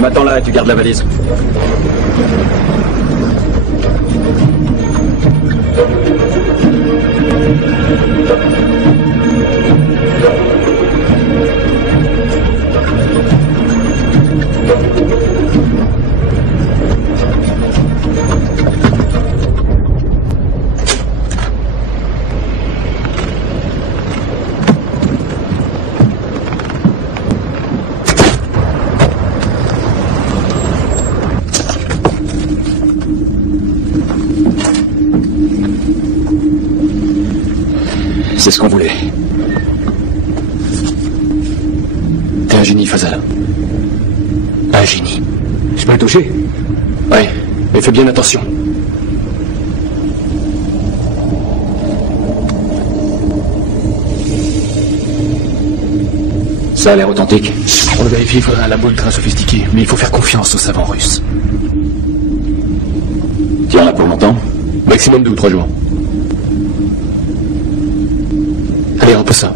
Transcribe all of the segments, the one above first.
Tu m'attends là et tu gardes la valise. C'est ce qu'on voulait. T'es un génie, Fazal. Un génie. Je peux le toucher? Ouais, mais fais bien attention. Ça a l'air authentique. Pour le vérifier, il faudra un labo ultra sophistiqué, mais il faut faire confiance aux savants russes. Tu en as pour longtemps? Maximum 2 ou 3 jours. Allez, repose ça.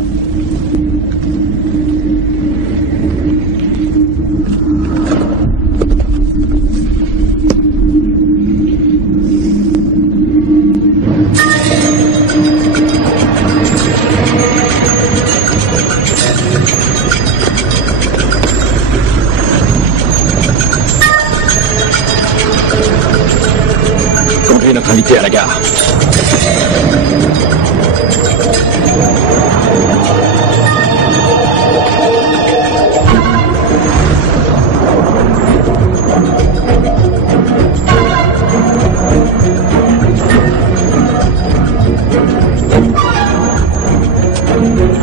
Conduis notre invité à la gare.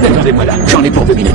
Attendez-moi là, j'en ai pour 2 minutes.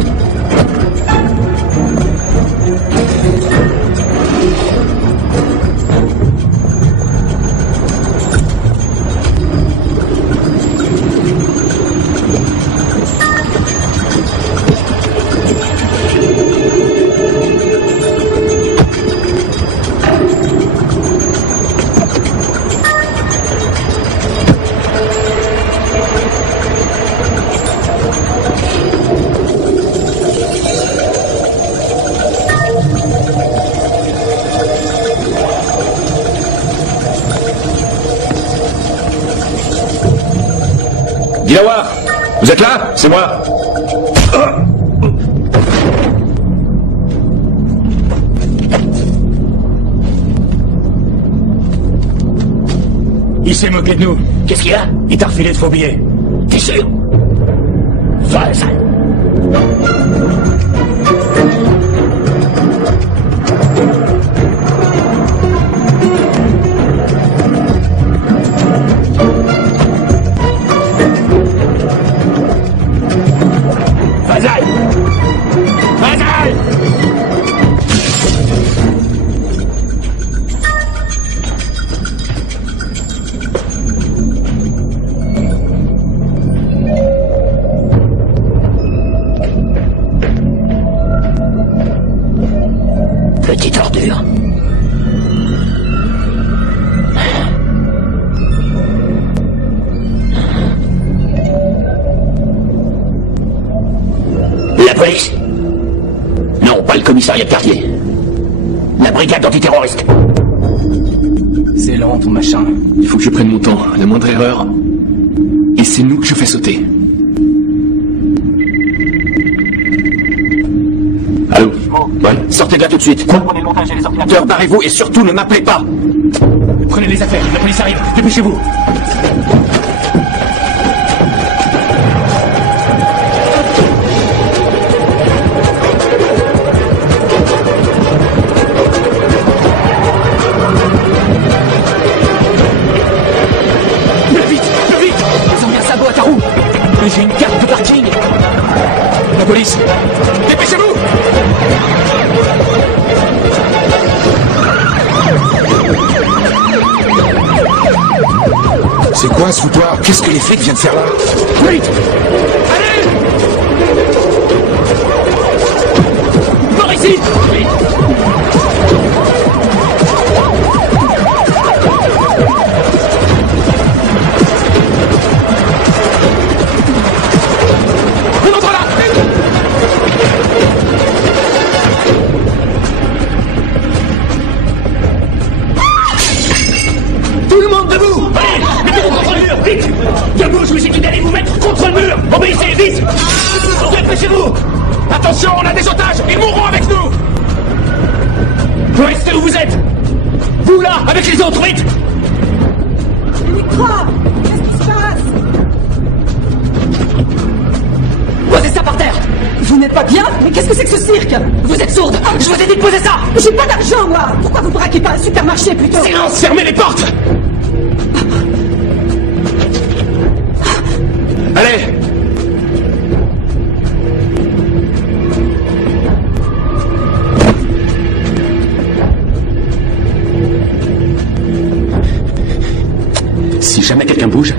Dilawar, vous êtes là? C'est moi. Il s'est moqué de nous. Qu'est-ce qu'il y a? Il t'a refilé de faux billets. T'es sûr? Fazal. Fazal! Fazal! Petite ordure. La police? Non, pas le commissariat Cartier. La brigade antiterroriste. C'est lent ton machin. Il faut que je prenne mon temps. La moindre erreur, et c'est nous que je fais sauter. Allô? Ouais. Sortez de là tout de suite. Prenez le montage et les ordinateurs. Barrez-vous et surtout ne m'appelez pas. Prenez les affaires, la police arrive. Dépêchez-vous. Plus vite. Ils ont mis un sabot à ta roue. Mais j'ai une carte de parking. La police. Dépêchez-vous. C'est quoi ce foutoir? Qu'est-ce que les flics viennent faire là? Vite. Allez. Par ici. Vite. On entre là. Attention, on a des otages! Ils mourront avec nous! Restez où vous êtes! Vous là, avec les autres, vite! Electra! Qu'est-ce qui se passe? Posez ça par terre! Vous n'êtes pas bien? Mais qu'est-ce que c'est que ce cirque? Vous êtes sourde! Je vous ai dit de poser ça! J'ai pas d'argent, moi! Pourquoi vous braquez pas un supermarché, plutôt? Silence! Fermez les portes! Allez! Si jamais quelqu'un bouge,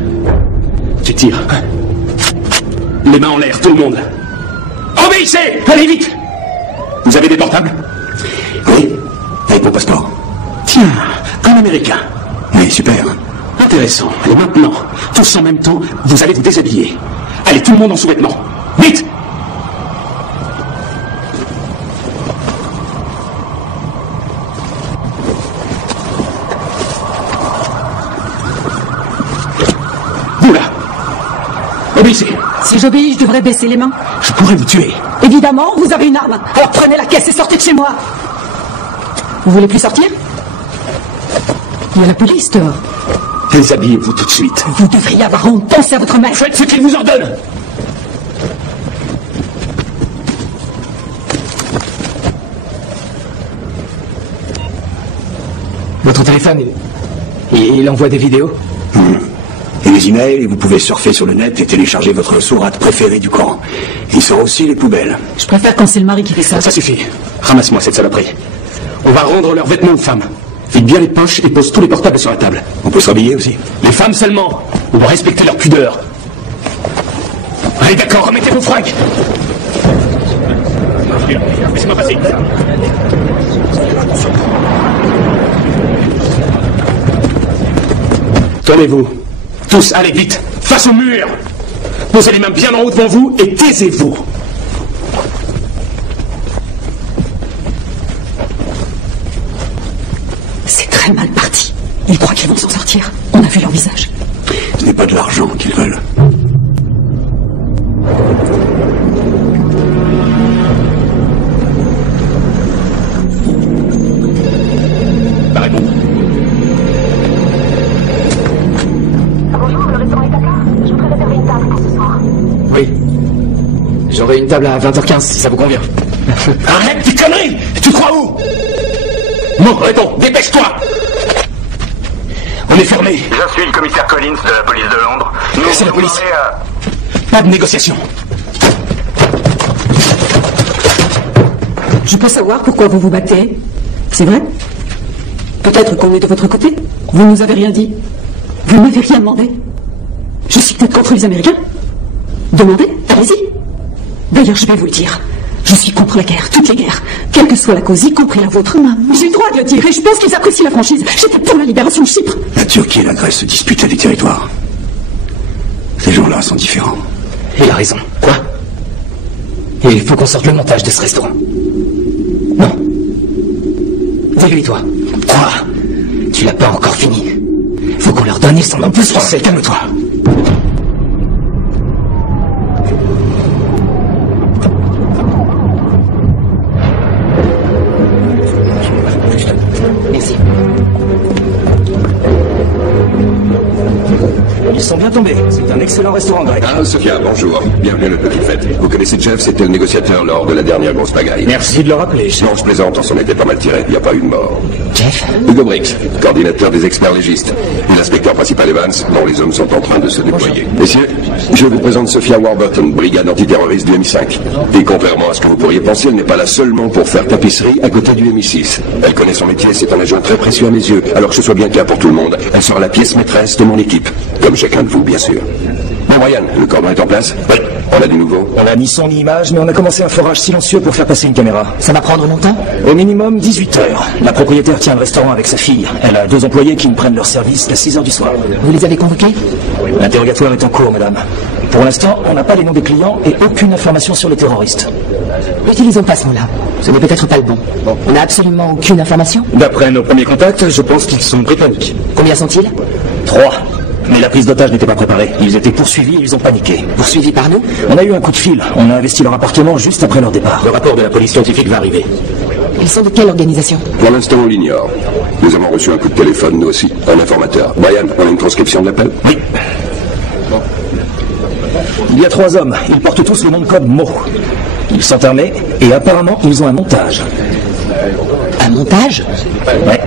tu tires. Les mains en l'air, tout le monde. Obéissez! Allez vite! Vous avez des portables? Oui, avec mon passeport. Tiens, un américain. Oui, super. Intéressant. Et maintenant, tous en même temps, vous allez vous déshabiller. Allez, tout le monde en sous-vêtements. Vite! Vous là! Obéissez! Si j'obéis, je devrais baisser les mains. Je pourrais vous tuer. Évidemment, vous avez une arme. Alors prenez la caisse et sortez de chez moi. Vous voulez plus sortir? Il y a la police dehors. Déshabillez-vous tout de suite. Vous devriez avoir honte. Pensez à votre mère. Faites ce qu'il vous ordonne! Votre téléphone, il envoie des vidéos? Et les emails, et vous pouvez surfer sur le net et télécharger votre sourate préférée du Coran. Il sort aussi les poubelles. Je préfère quand c'est le mari qui fait ça. Ça suffit. Ramasse-moi cette saloperie. On va rendre leurs vêtements aux femmes. Vide bien les poches et pose tous les portables sur la table. On peut se rhabiller aussi. Les femmes seulement. On doit respecter leur pudeur. Allez, d'accord, remettez vos fringues. Laissez-moi passer. Tenez-vous. Tous, allez vite. Face au mur. Posez les mains bien en haut devant vous et taisez-vous. C'est très mal parti. Ils croient qu'ils vont s'en sortir. On a vu leur visage. Ce n'est pas de l'argent qu'ils veulent. Barrez-vous. Bonjour, le restaurant est à part. Je voudrais réserver une table pour ce soir. Oui. J'aurai une table à 20h15 si ça vous convient. Arrête tes conneries! Tu crois où? Non, réponds, dépêche-toi! On est fermé. Je suis le commissaire Collins de la police de Londres. C'est la police. À... Pas de négociation. Je peux savoir pourquoi vous vous battez? C'est vrai? Peut-être qu'on est de votre côté? Vous ne nous avez rien dit. Vous n'avez rien demandé. Je suis peut-être contre les Américains. Demandez, allez-y. D'ailleurs, je vais vous le dire. Je suis contre la guerre, toutes les guerres, quelle que soit la cause, y compris la vôtre. J'ai le droit de le dire et je pense qu'ils apprécient la franchise. J'étais pour la libération de Chypre. La Turquie et la Grèce se disputaient des territoires. Ces gens-là sont différents. Il a raison. Quoi? Il faut qu'on sorte le montage de ce restaurant. Non. Dis-lui, toi. Quoi? Tu l'as pas encore fini. Faut qu'on leur donne, ils s'en ont plus français. Calme-toi. Merci. Ils sont bien tombés. C'est un excellent restaurant grec. Ah, Sophia, bonjour. Bienvenue à notre petite fête. Vous connaissez Jeff, c'était le négociateur lors de la dernière grosse pagaille. Merci de le rappeler. Non, je plaisante, on s'en était pas mal tiré. Il n'y a pas eu de mort. Jeff? Hugo Briggs, coordinateur des experts légistes. Et l'inspecteur principal Evans, dont les hommes sont en train de se déployer. Messieurs, je vous présente Sophia Warburton, brigade antiterroriste du MI5. Et contrairement à ce que vous pourriez penser, elle n'est pas là seulement pour faire tapisserie à côté du MI6. Elle connaît son métier, c'est un agent très précieux à mes yeux. Alors que ce soit bien clair pour tout le monde, elle sera la pièce maîtresse de mon équipe. Comme chacun de vous, bien sûr. Bon, Ryan, le cordon est en place? Oui. On a du nouveau? On a ni son ni image, mais on a commencé un forage silencieux pour faire passer une caméra. Ça va prendre longtemps? Au minimum 18 heures. La propriétaire tient le restaurant avec sa fille. Elle a 2 employés qui ne prennent leur service qu'à 6 heures du soir. Vous les avez convoqués? L'interrogatoire est en cours, madame. Pour l'instant, on n'a pas les noms des clients et aucune information sur les terroristes. Utilisons pas ce mot-là. Ce n'est peut-être pas le bon. On n'a absolument aucune information? D'après nos premiers contacts, je pense qu'ils sont britanniques. Combien sont-ils? 3. Mais la prise d'otage n'était pas préparée. Ils étaient poursuivis et ils ont paniqué. Poursuivis par nous? On a eu un coup de fil. On a investi leur appartement juste après leur départ. Le rapport de la police scientifique va arriver. Ils sont de quelle organisation? Pour l'instant, on l'ignore. Nous avons reçu un coup de téléphone, nous aussi. Un informateur. Brian, on a une transcription de l'appel? Oui. Il y a 3 hommes. Ils portent tous le nom de code Mo. Ils sont armés et apparemment, ils ont un montage. Un montage? Ouais.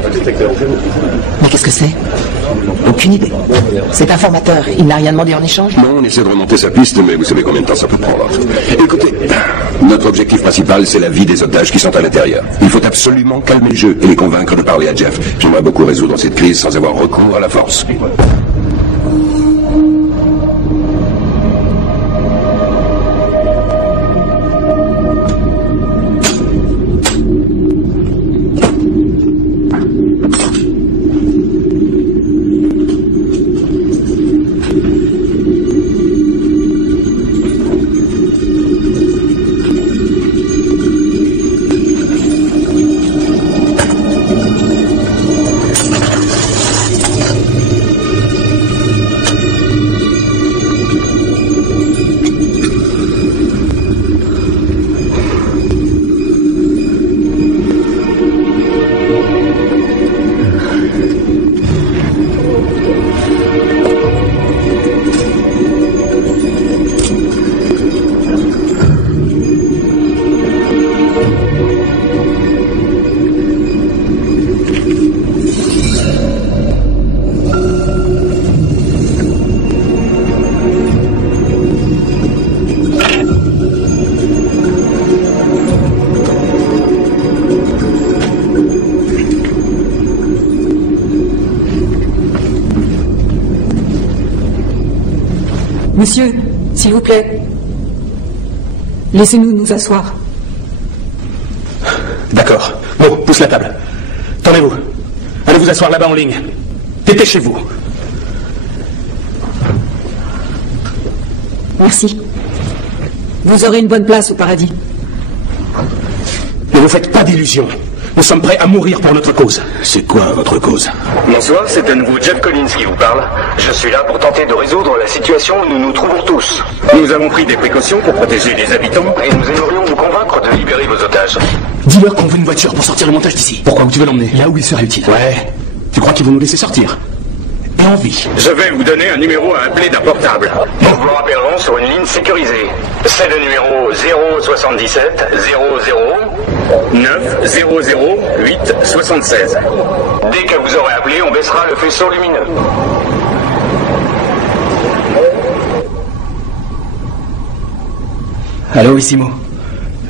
Mais qu'est-ce que c'est? Aucune idée. Cet informateur, il n'a rien demandé en échange? Non, on essaie de remonter sa piste, mais vous savez combien de temps ça peut prendre. Écoutez, notre objectif principal, c'est la vie des otages qui sont à l'intérieur. Il faut absolument calmer le jeu et les convaincre de parler à Jeff. J'aimerais beaucoup résoudre cette crise sans avoir recours à la force. Monsieur, s'il vous plaît, laissez-nous nous asseoir. D'accord. Bon, pousse la table. Tournez-vous. Allez vous asseoir là-bas en ligne. Dépêchez-vous. Merci. Vous aurez une bonne place au paradis. Ne vous faites pas d'illusions. Nous sommes prêts à mourir pour notre cause. C'est quoi votre cause? Bonsoir, c'est à nouveau Jeff Collins qui vous parle. Je suis là pour tenter de résoudre la situation où nous nous trouvons tous. Nous avons pris des précautions pour protéger les habitants et nous aimerions vous convaincre de libérer vos otages. Dis-leur qu'on veut une voiture pour sortir le montage d'ici. Pourquoi? Où tu veux l'emmener? Là où il serait utile. Ouais. Tu crois qu'ils vont nous laisser sortir? Et en vie. Je vais vous donner un numéro à appeler d'un portable. Nous vous rappellerons sur une ligne sécurisée. C'est le numéro 077 00 900 876. Dès que vous aurez appelé, on baissera le faisceau lumineux. Allô, ici Mo.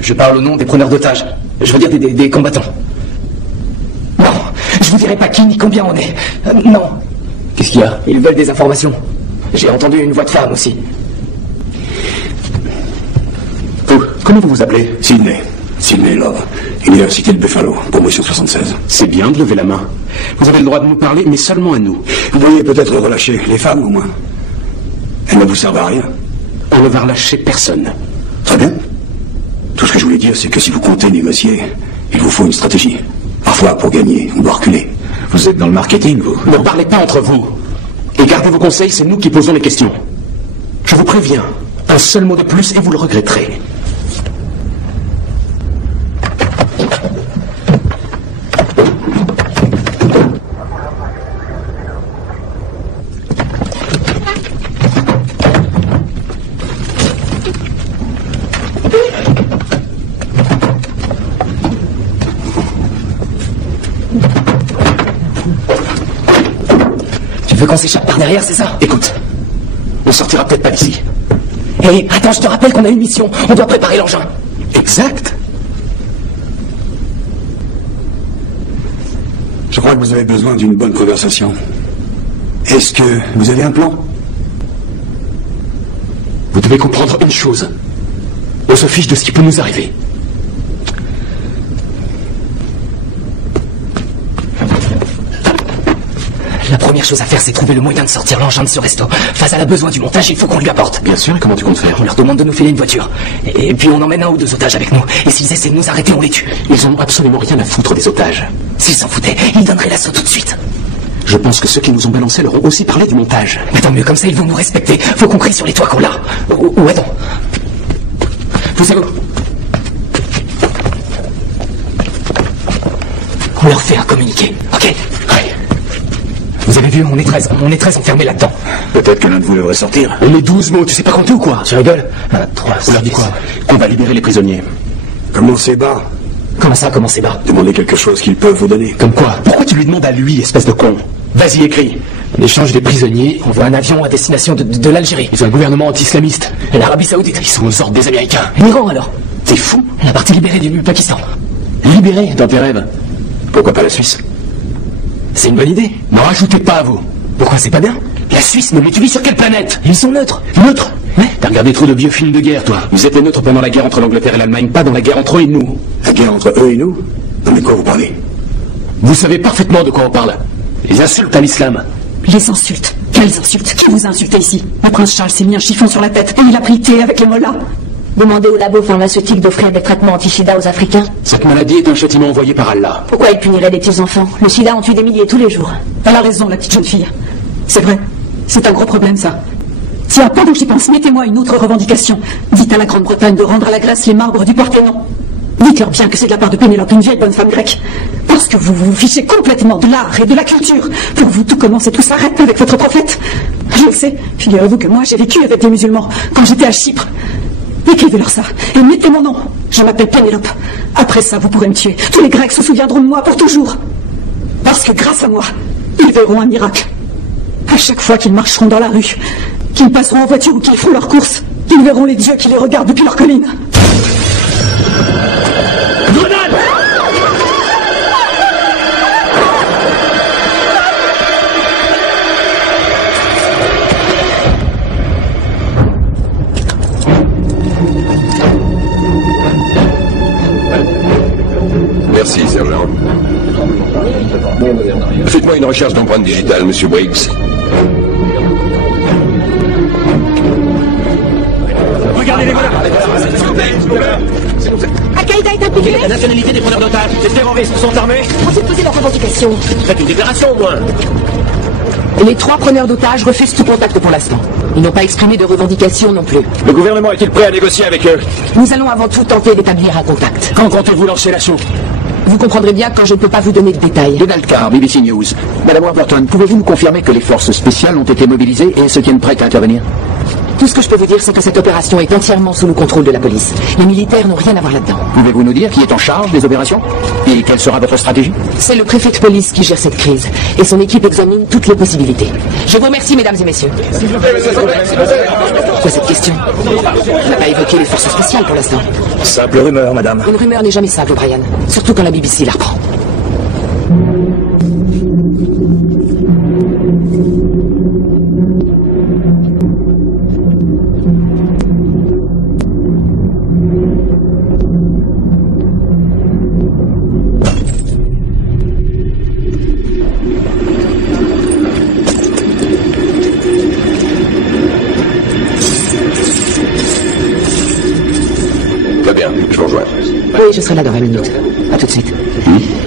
Je parle au nom des preneurs d'otages. Je veux dire des combattants. Non, je vous dirai pas qui ni combien on est. Non. Qu'est-ce qu'il y a? Ils veulent des informations. J'ai entendu une voix de femme aussi. Comment vous vous appelez? Sydney. Sydney Love. Université de Buffalo. Promotion 76. C'est bien de lever la main. Vous avez le droit de nous parler, mais seulement à nous. Vous pourriez peut-être relâcher les femmes, au moins. Elles ne vous servent à rien. On ne va relâcher personne. Très bien. Tout ce que je voulais dire, c'est que si vous comptez négocier, il vous faut une stratégie. Parfois, pour gagner, on doit reculer. Vous êtes dans le marketing, vous. Ne parlez pas entre vous. Et gardez vos conseils, c'est nous qui posons les questions. Je vous préviens, un seul mot de plus et vous le regretterez. Tu veux qu'on s'échappe par derrière, c'est ça? Écoute, on sortira peut-être pas d'ici. Hé, attends, je te rappelle qu'on a une mission. On doit préparer l'engin. Exact. Je crois que vous avez besoin d'une bonne conversation. Est-ce que vous avez un plan? Vous devez comprendre une chose. On se fiche de ce qui peut nous arriver. La première chose à faire, c'est trouver le moyen de sortir l'engin de ce resto. Fazal a besoin du montage, il faut qu'on lui apporte. Bien sûr, et comment tu comptes faire? On leur demande de nous filer une voiture. Et puis on emmène un ou deux otages avec nous. Et s'ils essaient de nous arrêter, on les tue. Ils en ont absolument rien à foutre des otages. S'ils s'en foutaient, ils donneraient l'assaut tout de suite. Je pense que ceux qui nous ont balancé leur ont aussi parlé du montage. Mais tant mieux, comme ça ils vont nous respecter. Faut qu'on crie sur les toits qu'on l'a. Ou attends. Poussez-vous. On leur fait un communiqué, ok? Ouais. Vous avez vu, on est 13 enfermés là-dedans. Peut-être que l'un de vous devrait sortir. On est 12 mots, tu sais pas compter ou quoi? Tu rigoles? 1, 3, On leur dit quoi? Qu'on va libérer les prisonniers. Commencez bas. Comment ça, comment c'est bas? Demandez quelque chose qu'ils peuvent vous donner. Comme quoi? Pourquoi tu lui demandes à lui, espèce de con? Vas-y, écris. En échange des prisonniers, on voit un avion à destination de l'Algérie. Ils ont un gouvernement anti-islamiste. Et l'Arabie Saoudite. Ils sont aux ordres des Américains. L'Iran alors? T'es fou? La partie libérée du Pakistan. Libéré dans tes rêves. Pourquoi pas la Suisse? C'est une bonne idée. N'en rajoutez pas à vous. Pourquoi c'est pas bien? La Suisse, mais tu vis sur quelle planète? Ils sont neutres. Neutre? Ouais. T'as regardé trop de vieux films de guerre, toi. Vous étiez neutre pendant la guerre entre l'Angleterre et l'Allemagne, pas dans la guerre entre eux et nous. La guerre entre eux et nous? Non mais quoi vous parlez? Vous savez parfaitement de quoi on parle. Les insultes à l'islam. Les insultes. Quelles insultes? Qui vous a insulté ici? Le prince Charles s'est mis un chiffon sur la tête et il a pris le thé avec les mollahs. Demandez au labo pharmaceutique d'offrir des traitements anti-sida aux Africains. Cette maladie est un châtiment envoyé par Allah. Pourquoi il punirait des petits enfants? Le sida en tue des milliers tous les jours. Elle a raison, la petite jeune fille. C'est vrai. C'est un gros problème, ça. Tiens, pendant que j'y pense, mettez-moi une autre revendication. Dites à la Grande-Bretagne de rendre à la Grèce les marbres du Parthénon. Dites-leur bien que c'est de la part de Pénélope, une vieille bonne femme grecque. Parce que vous vous fichez complètement de l'art et de la culture. Pour vous, tout commence et tout s'arrête avec votre prophète. Je le sais. Figurez-vous que moi, j'ai vécu avec des musulmans quand j'étais à Chypre. Écrivez-leur ça et mettez mon nom. Je m'appelle Pénélope. Après ça, vous pourrez me tuer. Tous les Grecs se souviendront de moi pour toujours. Parce que grâce à moi, ils verront un miracle. À chaque fois qu'ils marcheront dans la rue, qu'ils passeront en voiture ou qu'ils feront leurs courses, ils verront les dieux qui les regardent depuis leur colline. Grenade! Merci, sergent. Faites-moi une recherche d'empreinte digitale, monsieur Briggs. Regardez les voleurs! Al-Qaïda est impliqué. La nationalité des preneurs d'otages. Les terroristes sont armés. On s'est posé leurs revendications. Faites une déclaration au moins. Les 3 preneurs d'otages refusent tout contact pour l'instant. Ils n'ont pas exprimé de revendications non plus. Le gouvernement est-il prêt à négocier avec eux? Nous allons avant tout tenter d'établir un contact. Quand comptez-vous lancer l'assaut? Vous comprendrez bien quand je ne peux pas vous donner de détails. Donald Carr, BBC News. Madame Warburton, pouvez-vous nous confirmer que les forces spéciales ont été mobilisées et se tiennent prêtes à intervenir? Tout ce que je peux vous dire, c'est que cette opération est entièrement sous le contrôle de la police. Les militaires n'ont rien à voir là-dedans. Pouvez-vous nous dire qui est en charge des opérations? Et quelle sera votre stratégie? C'est le préfet de police qui gère cette crise. Et son équipe examine toutes les possibilités. Je vous remercie, mesdames et messieurs. Pourquoi cette question? On n'a pas évoqué les forces spéciales pour l'instant. Simple rumeur, madame. Une rumeur n'est jamais simple, Brian. Surtout quand la BBC la reprend. Très bien, je vous rejoins. Oui, je serai là dans 20 minutes. À tout de suite.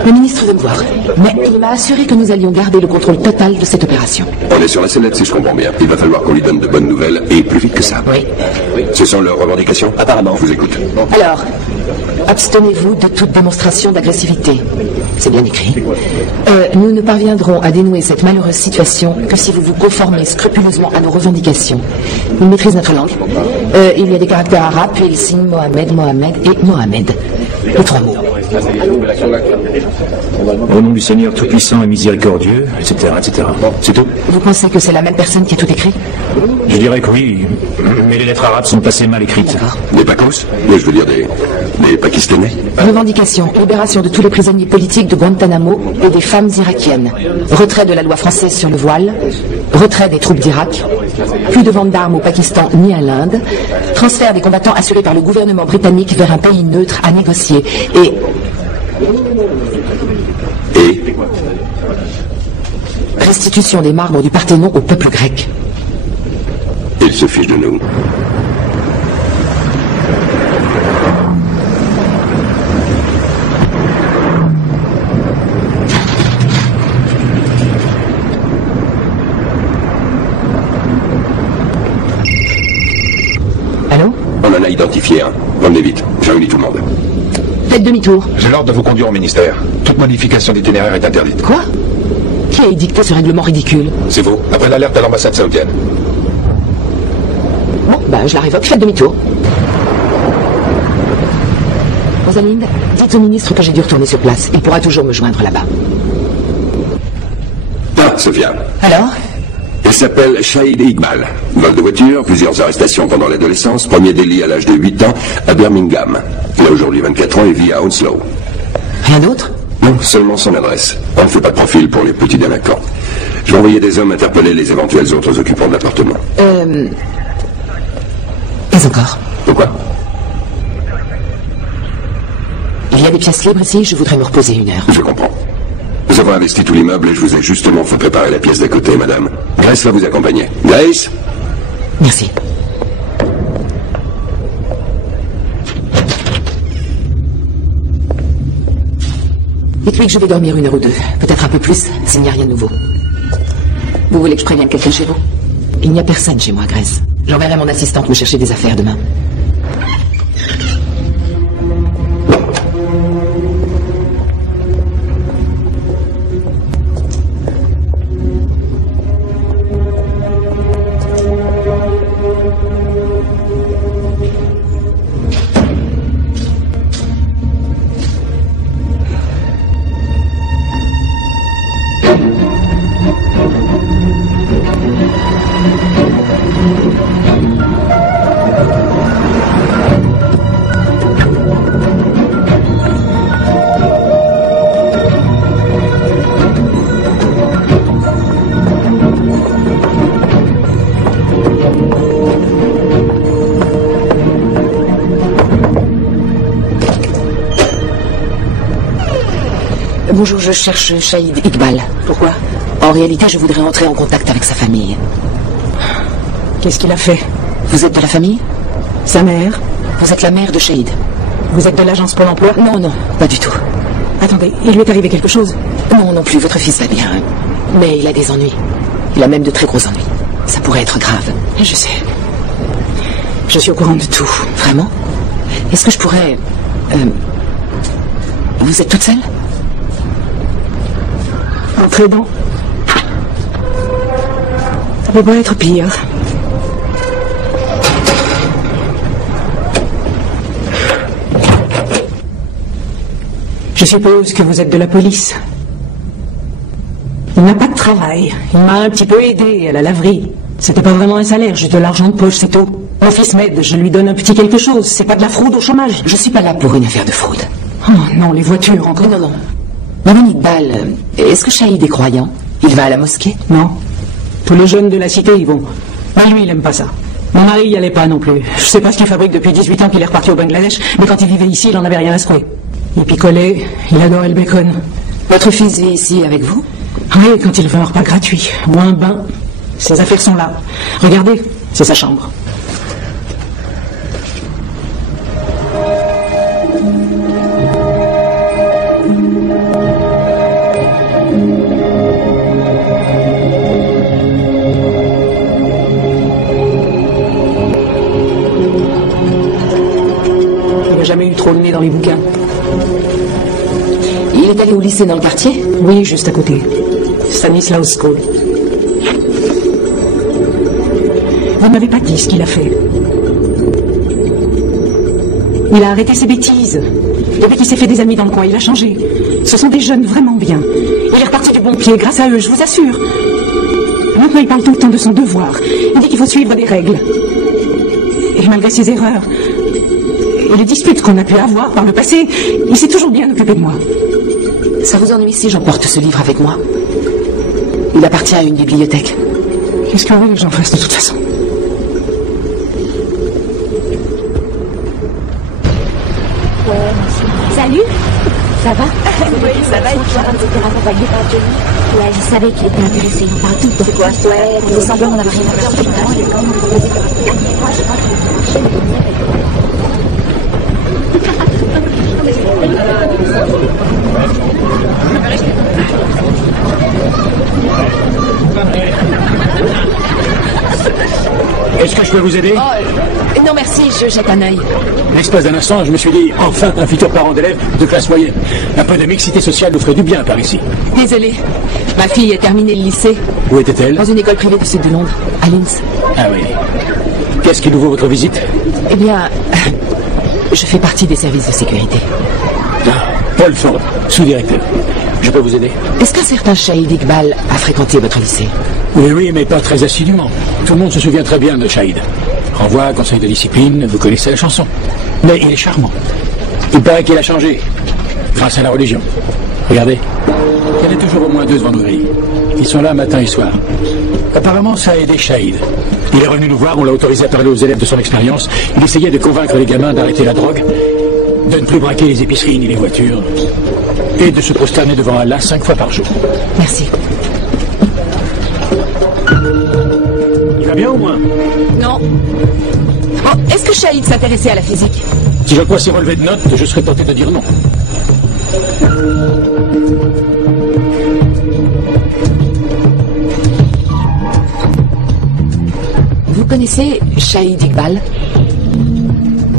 Le ministre veut me voir. Mais il m'a assuré que nous allions garder le contrôle total de cette opération. On est sur la sellette, si je comprends bien. Il va falloir qu'on lui donne de bonnes nouvelles, et plus vite que ça. Oui. Ce sont leurs revendications? Apparemment. Je vous écoute. Alors, abstenez-vous de toute démonstration d'agressivité. C'est bien écrit. Nous ne parviendrons à dénouer cette malheureuse situation que si vous vous conformez scrupuleusement à nos revendications. Il maîtrise notre langue. Il y a des caractères arabes, puis il signe Mohamed, Mohamed et Mohamed. Les 3 mots. Au nom du Seigneur Tout-Puissant et Miséricordieux, etc., etc. C'est tout? Vous pensez que c'est la même personne qui a tout écrit? Je dirais que oui, mais les lettres arabes sont assez mal écrites. D'accord. Des Pacos? Mais je veux dire des Pakistanais? Revendication, libération de tous les prisonniers politiques de Guantanamo et des femmes irakiennes. Retrait de la loi française sur le voile. Retrait des troupes d'Irak. Plus de vente d'armes au Pakistan ni à l'Inde. Transfert des combattants assurés par le gouvernement britannique vers un pays neutre à négocier. Et restitution des marbres du Parthénon au peuple grec. Ils se fichent de nous. identifié un. Venez vite, je réunis tout le monde. Faites demi-tour. J'ai l'ordre de vous conduire au ministère. Toute modification d'itinéraire est interdite. Quoi? Qui a édicté ce règlement ridicule? C'est vous, après l'alerte à l'ambassade saoudienne. Bon, bah je la révoque, faites demi-tour. Rosalind, dites au ministre que j'ai dû retourner sur place. Il pourra toujours me joindre là-bas. Ah, Sophia. Alors? Elle s'appelle Shahid Iqbal. Vol de voiture, plusieurs arrestations pendant l'adolescence, premier délit à l'âge de 8 ans à Birmingham. Il a aujourd'hui 24 ans et vit à Hounslow. Rien d'autre? Non, seulement son adresse. On ne fait pas de profil pour les petits délinquants. Je vais envoyer des hommes interpeller les éventuels autres occupants de l'appartement. Pas encore. Pourquoi? Il y a des pièces libres ici, je voudrais me reposer 1 heure. Je comprends. Nous avons investi tout l'immeuble et je vous ai justement fait préparer la pièce d'à côté, madame. Grace va vous accompagner. Grace? Merci. Dites-lui que je vais dormir 1 heure ou 2. Peut-être un peu plus, s'il n'y a rien de nouveau. Vous voulez que je prévienne quelqu'un chez vous? Il n'y a personne chez moi, Grace. J'enverrai mon assistante me chercher des affaires demain. Bonjour, je cherche Shahid Iqbal. Pourquoi? En réalité, je voudrais entrer en contact avec sa famille. Qu'est-ce qu'il a fait? Vous êtes de la famille? Sa mère? Vous êtes la mère de Shahid? Vous êtes de l'agence Pôle emploi? Non, non, pas du tout. Attendez, il lui est arrivé quelque chose? Non, non plus, votre fils va bien. Mais il a des ennuis. Il a même de très gros ennuis. Ça pourrait être grave. Je sais. Je suis au courant de tout. Vraiment? Est-ce que je pourrais... Vous êtes toute seule? Entrez donc. Ça peut pas être pire. Je suppose que vous êtes de la police. Il n'a pas de travail. Il m'a un petit peu aidé à la laverie. C'était pas vraiment un salaire, juste de l'argent de poche, c'est tout. Mon fils m'aide, je lui donne un petit quelque chose. C'est pas de la fraude au chômage. Je suis pas là pour une affaire de fraude. Oh non, les voitures encore. Non, non. Madame Iqbal, est-ce que Shahid est croyant? Il va à la mosquée? Non. Tous les jeunes de la cité y vont. Mais lui, il aime pas ça. Mon mari y allait pas non plus. Je sais pas ce qu'il fabrique depuis 18 ans qu'il est reparti au Bangladesh, mais quand il vivait ici, il en avait rien à secouer. Il picolait, il adorait le bacon. Votre fils vit ici avec vous? Oui, quand il veut un repas gratuit, ou un bain. Ses affaires sont là. Regardez, c'est sa chambre. Il n'a jamais eu trop le nez dans les bouquins. Il est allé au lycée dans le quartier? Oui, juste à côté. Stanislaus School. Vous ne m'avez pas dit ce qu'il a fait. Il a arrêté ses bêtises. Depuis qu'il s'est fait des amis dans le coin, il a changé. Ce sont des jeunes vraiment bien. Il est reparti du bon pied grâce à eux, je vous assure. Maintenant, il parle tout le temps de son devoir. Il dit qu'il faut suivre des règles. Et malgré ses erreurs et les disputes qu'on a pu avoir par le passé, il s'est toujours bien occupé de moi. Ça vous ennuie si j'emporte ce livre avec moi? Il appartient à une bibliothèque. Qu'est-ce que vous voulez que j'en fasse de toute façon? Salut. Ça va? Oui, ça va. Je suis en train de te faire accompagner par Johnny. Ouais, je savais qu'il était intéressé. On parle tout le temps. C'est quoi? Ouais, il semblait qu'on n'avait rien à faire. Est-ce que je peux vous aider? Non, merci, je jette un œil. L'espace d'un instant, je me suis dit, enfin, un futur parent d'élève de classe moyenne. Un peu de mixité sociale nous ferait du bien par ici. Désolée, ma fille a terminé le lycée. Où était-elle? Dans une école privée du sud de Londres, à Linz. Ah oui. Qu'est-ce qui nous vaut votre visite? Eh bien, je fais partie des services de sécurité. Ah, Paul Ford, sous-directeur. Je peux vous aider? Est-ce qu'un certain Shahid Iqbal a fréquenté votre lycée? Oui, mais pas très assidûment. Tout le monde se souvient très bien de Shahid. Renvoi, conseil de discipline, vous connaissez la chanson. Mais il est charmant. Il paraît qu'il a changé, grâce à la religion. Regardez, il y en a toujours au moins 2 devant nos grilles. Ils sont là matin et soir. Apparemment, ça a aidé Shahid. Il est revenu nous voir, on l'a autorisé à parler aux élèves de son expérience. Il essayait de convaincre les gamins d'arrêter la drogue, de ne plus braquer les épiceries ni les voitures, et de se prosterner devant Allah 5 fois par jour. Merci. Il va bien au moins? Non. Bon, est-ce que Shahid s'intéressait à la physique? Si je vois ses relevés de notes, je serais tenté de dire non. Vous connaissez Shahid Iqbal?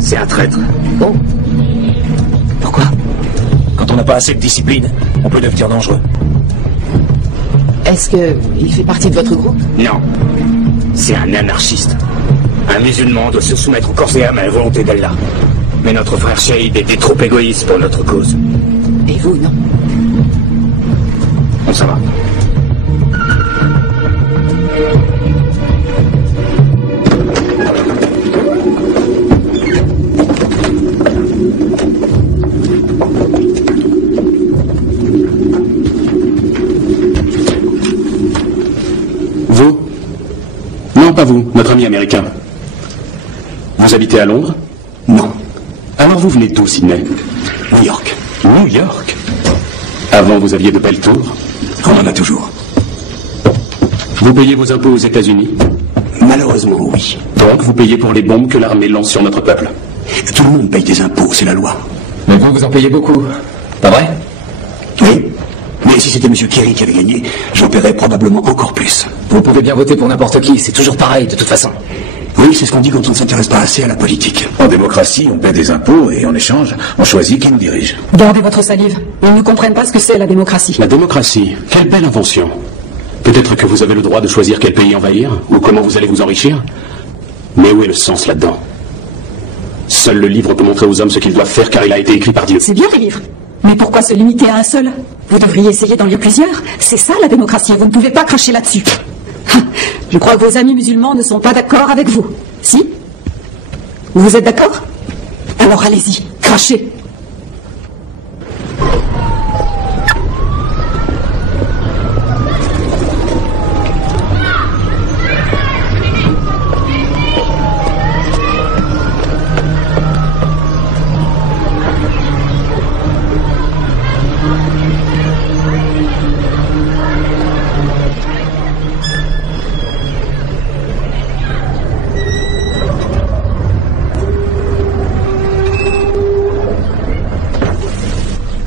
C'est un traître. Oh. Pourquoi? Quand on n'a pas assez de discipline, on peut devenir dangereux. Est-ce qu'il fait partie de votre groupe? Non. C'est un anarchiste. Un musulman doit se soumettre au corps et âme à la volonté d'Allah. Mais notre frère Shahid était trop égoïste pour notre cause. Et vous, non? On s'en va. Vous? Non, pas vous, notre ami américain. Vous habitez à Londres? Non. Alors vous venez d'où, Sydney? New York. New York? Avant, vous aviez de belles tours? On en a toujours. Vous payez vos impôts aux États-Unis? Malheureusement, oui. Donc, vous payez pour les bombes que l'armée lance sur notre peuple? Tout le monde paye des impôts, c'est la loi. Mais vous en payez beaucoup. Pas vrai? Oui. Mais si c'était M. Kerry qui avait gagné, j'en paierais probablement encore plus. Vous pouvez bien voter pour n'importe qui, c'est toujours pareil, de toute façon. Oui, c'est ce qu'on dit quand on ne s'intéresse pas assez à la politique. En démocratie, on paie des impôts et en échange, on choisit qui nous dirige. Gardez votre salive. Ils ne comprennent pas ce que c'est la démocratie. La démocratie, quelle belle invention. Peut-être que vous avez le droit de choisir quel pays envahir, ou comment vous allez vous enrichir. Mais où est le sens là-dedans? Seul le livre peut montrer aux hommes ce qu'ils doivent faire car il a été écrit par Dieu. C'est bien les livres. Mais pourquoi se limiter à un seul? Vous devriez essayer d'en lire plusieurs. C'est ça la démocratie et vous ne pouvez pas cracher là-dessus. Je crois que vos amis musulmans ne sont pas d'accord avec vous. Si? Vous êtes d'accord? Alors allez-y, crachez.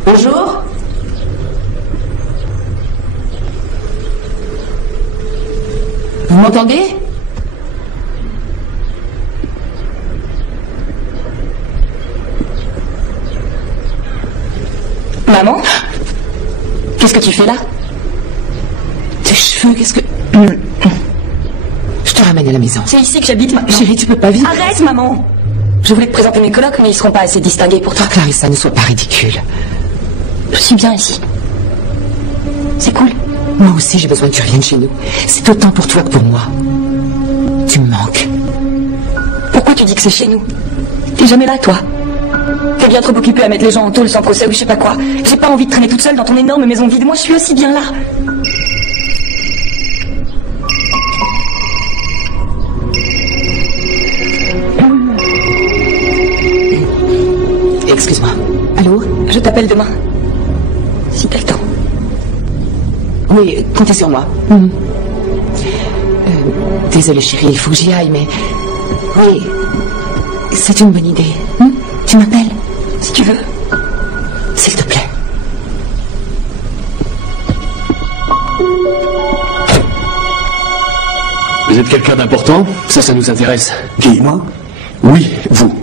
Bonjour. Vous m'entendez? Maman? Qu'est-ce que tu fais là? Tes cheveux, qu'est-ce que... Je te ramène à la maison. C'est ici que j'habite maintenant. Chérie, tu peux pas vivre. Arrête, maman! Je voulais te présenter mes colocs, mais ils seront pas assez distingués pour toi. Oh, Clarissa, ne sois pas ridicule. Je suis bien ici. C'est cool. Moi aussi, j'ai besoin que tu reviennes chez nous. C'est autant pour toi que pour moi. Tu me manques. Pourquoi tu dis que c'est chez nous? T'es jamais là, toi. T'es bien trop occupée à mettre les gens en tôle sans procès ou je sais pas quoi. J'ai pas envie de traîner toute seule dans ton énorme maison vide. Moi, je suis aussi bien là. Excuse-moi. Allô? Je t'appelle demain. Si t'as le temps. Oui, comptez sur moi. Désolée, chérie, il faut que j'y aille, mais... Oui, c'est une bonne idée. Tu m'appelles? Si tu veux. S'il te plaît. Vous êtes quelqu'un d'important? Ça nous intéresse. Qui, moi? Oui, vous.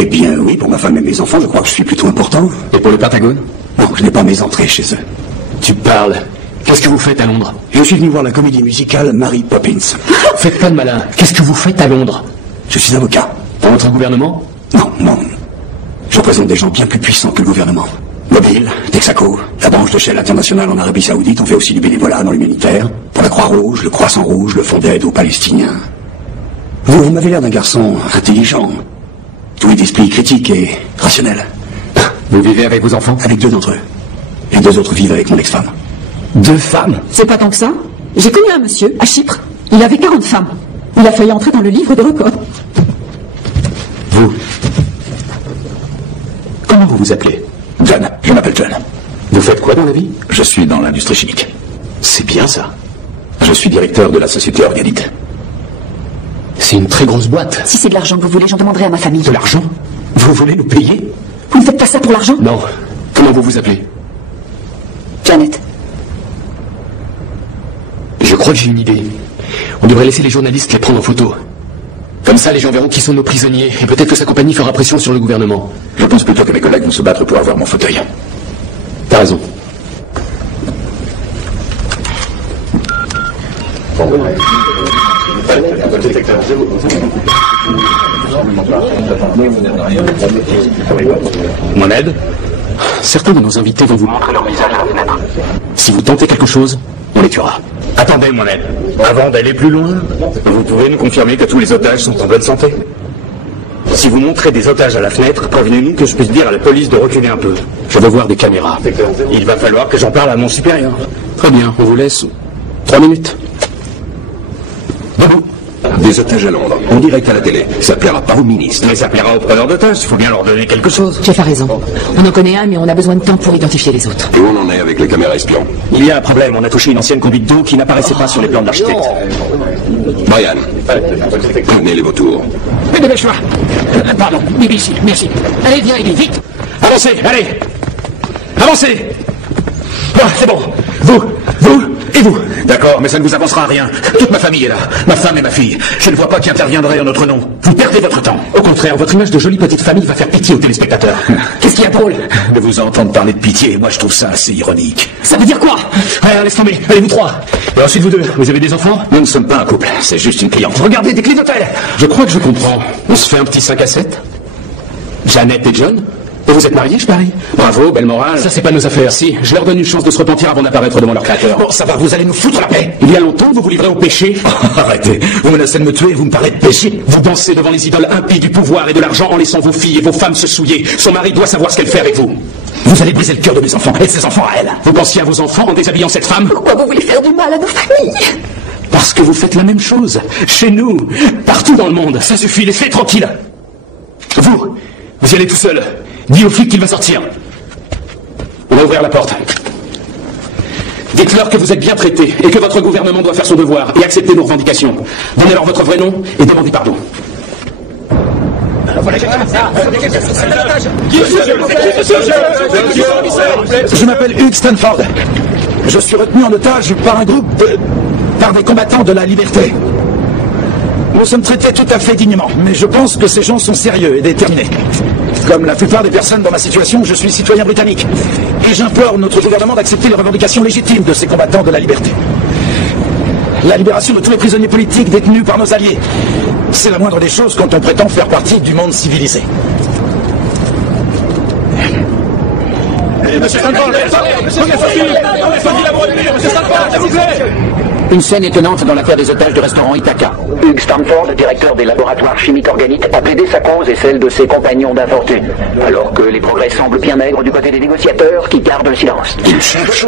Eh bien, oui, pour ma femme et mes enfants, je crois que je suis plutôt important. Et pour le Pentagone? Non, je n'ai pas mes entrées chez eux. Tu parles. Qu'est-ce que vous faites à Londres? Je suis venu voir la comédie musicale Mary Poppins. Faites pas de malin. Qu'est-ce que vous faites à Londres? Je suis avocat. Pour votre gouvernement? Non, non. Je représente des gens bien plus puissants que le gouvernement. Mobil, Texaco, la branche de Shell International en Arabie Saoudite, on fait aussi du bénévolat dans l'humanitaire, pour la Croix-Rouge, le Croissant-Rouge, le Fonds d'aide aux Palestiniens. Vous m'avez l'air d'un garçon intelligent, doué d'esprit critique et rationnel. Vous vivez avec vos enfants? Avec 2 d'entre eux. Les 2 autres vivent avec mon ex-femme. 2 femmes? C'est pas tant que ça. J'ai connu un monsieur, à Chypre. Il avait 40 femmes. Il a failli entrer dans le livre des records. Vous? Comment vous vous appelez? John. Je m'appelle John. Vous faites quoi dans la vie? Je suis dans l'industrie chimique. C'est bien ça. Je suis directeur de la société Organite. C'est une très grosse boîte. Si c'est de l'argent que vous voulez, j'en demanderai à ma famille. De l'argent? Vous voulez nous payer? Vous ne faites pas ça pour l'argent? Non. Comment vous vous appelez? Janet. Je crois que j'ai une idée. On devrait laisser les journalistes les prendre en photo. Comme ça, les gens verront qui sont nos prisonniers, et peut-être que sa compagnie fera pression sur le gouvernement. Je pense plutôt que mes collègues vont se battre pour avoir mon fauteuil. T'as raison. Mon aide? Certains de nos invités vont vous montrer leur visage à la fenêtre. Si vous tentez quelque chose, on les tuera. Attendez, mon aide. Avant d'aller plus loin, vous pouvez nous confirmer que tous les otages sont en bonne santé? Si vous montrez des otages à la fenêtre, prévenez-nous que je puisse dire à la police de reculer un peu. Je veux voir des caméras. Il va falloir que j'en parle à mon supérieur. Très bien, on vous laisse 3 minutes. Debout. Des otages à Londres, en direct à la télé. Ça plaira pas au ministre. Mais ça plaira aux preneurs d'otages, il faut bien leur donner quelque chose. Jeff a raison. On en connaît un, mais on a besoin de temps pour identifier les autres. Où on en est avec les caméras espions? Il y a un problème, on a touché une ancienne conduite d'eau qui n'apparaissait pas sur les plans de l'architecte. Brian, prenez les vautours. Mais dépêche-toi. Pardon, BBC, merci. Allez, viens, Eddie, vite. Avancez, allez. Avancez. C'est bon. Vous et vous. D'accord, mais ça ne vous avancera à rien. Toute ma famille est là. Ma femme et ma fille. Je ne vois pas qui interviendrait en notre nom. Vous perdez votre temps. Au contraire, votre image de jolie petite famille va faire pitié aux téléspectateurs. Qu'est-ce qu'il y a de drôle? De vous entendre parler de pitié, moi je trouve ça assez ironique. Ça veut dire quoi? Allez, laisse tomber. Allez, vous 3. Et ensuite vous 2. Vous avez des enfants? Nous ne sommes pas un couple. C'est juste une cliente. Regardez, des clés d'hôtel. Je crois que je comprends. On se fait un petit 5 à 7. Janet et John? Et vous êtes mariés, je parie? Bravo, belle morale. Ça, c'est pas nos affaires. Si, je leur donne une chance de se repentir avant d'apparaître devant leur créateur. Bon, ça va, vous allez nous foutre la paix. Il y a longtemps que vous vous livrez au péché. Arrêtez. Vous menacez de me tuer, vous me parlez de péché. Vous dansez devant les idoles impies du pouvoir et de l'argent en laissant vos filles et vos femmes se souiller. Son mari doit savoir ce qu'elle fait avec vous. Vous allez briser le cœur de mes enfants et de ses enfants à elle. Vous pensiez à vos enfants en déshabillant cette femme? Pourquoi vous voulez faire du mal à nos familles? Parce que vous faites la même chose. Chez nous, partout dans le monde. Ça suffit, laissez-les tranquilles. Vous y allez tout seul. Dis aux flics qu'il va sortir. On va ouvrir la porte. Dites-leur que vous êtes bien traités et que votre gouvernement doit faire son devoir et accepter nos revendications. Donnez-leur votre vrai nom et demandez pardon. Je m'appelle Hugh Stanford. Je suis retenu en otage par un groupe par des combattants de la liberté. Nous sommes traités tout à fait dignement, mais je pense que ces gens sont sérieux et déterminés. Comme la plupart des personnes dans ma situation, je suis citoyen britannique. Et j'implore notre gouvernement d'accepter les revendications légitimes de ces combattants de la liberté. La libération de tous les prisonniers politiques détenus par nos alliés. C'est la moindre des choses quand on prétend faire partie du monde civilisé. Monsieur Stanford, Une scène étonnante dans l'affaire des otages du restaurant Ithaca. Hugh Stanford, directeur des laboratoires chimiques organiques, a plaidé sa cause et celle de ses compagnons d'infortune. Alors que les progrès semblent bien maigres du côté des négociateurs qui gardent le silence.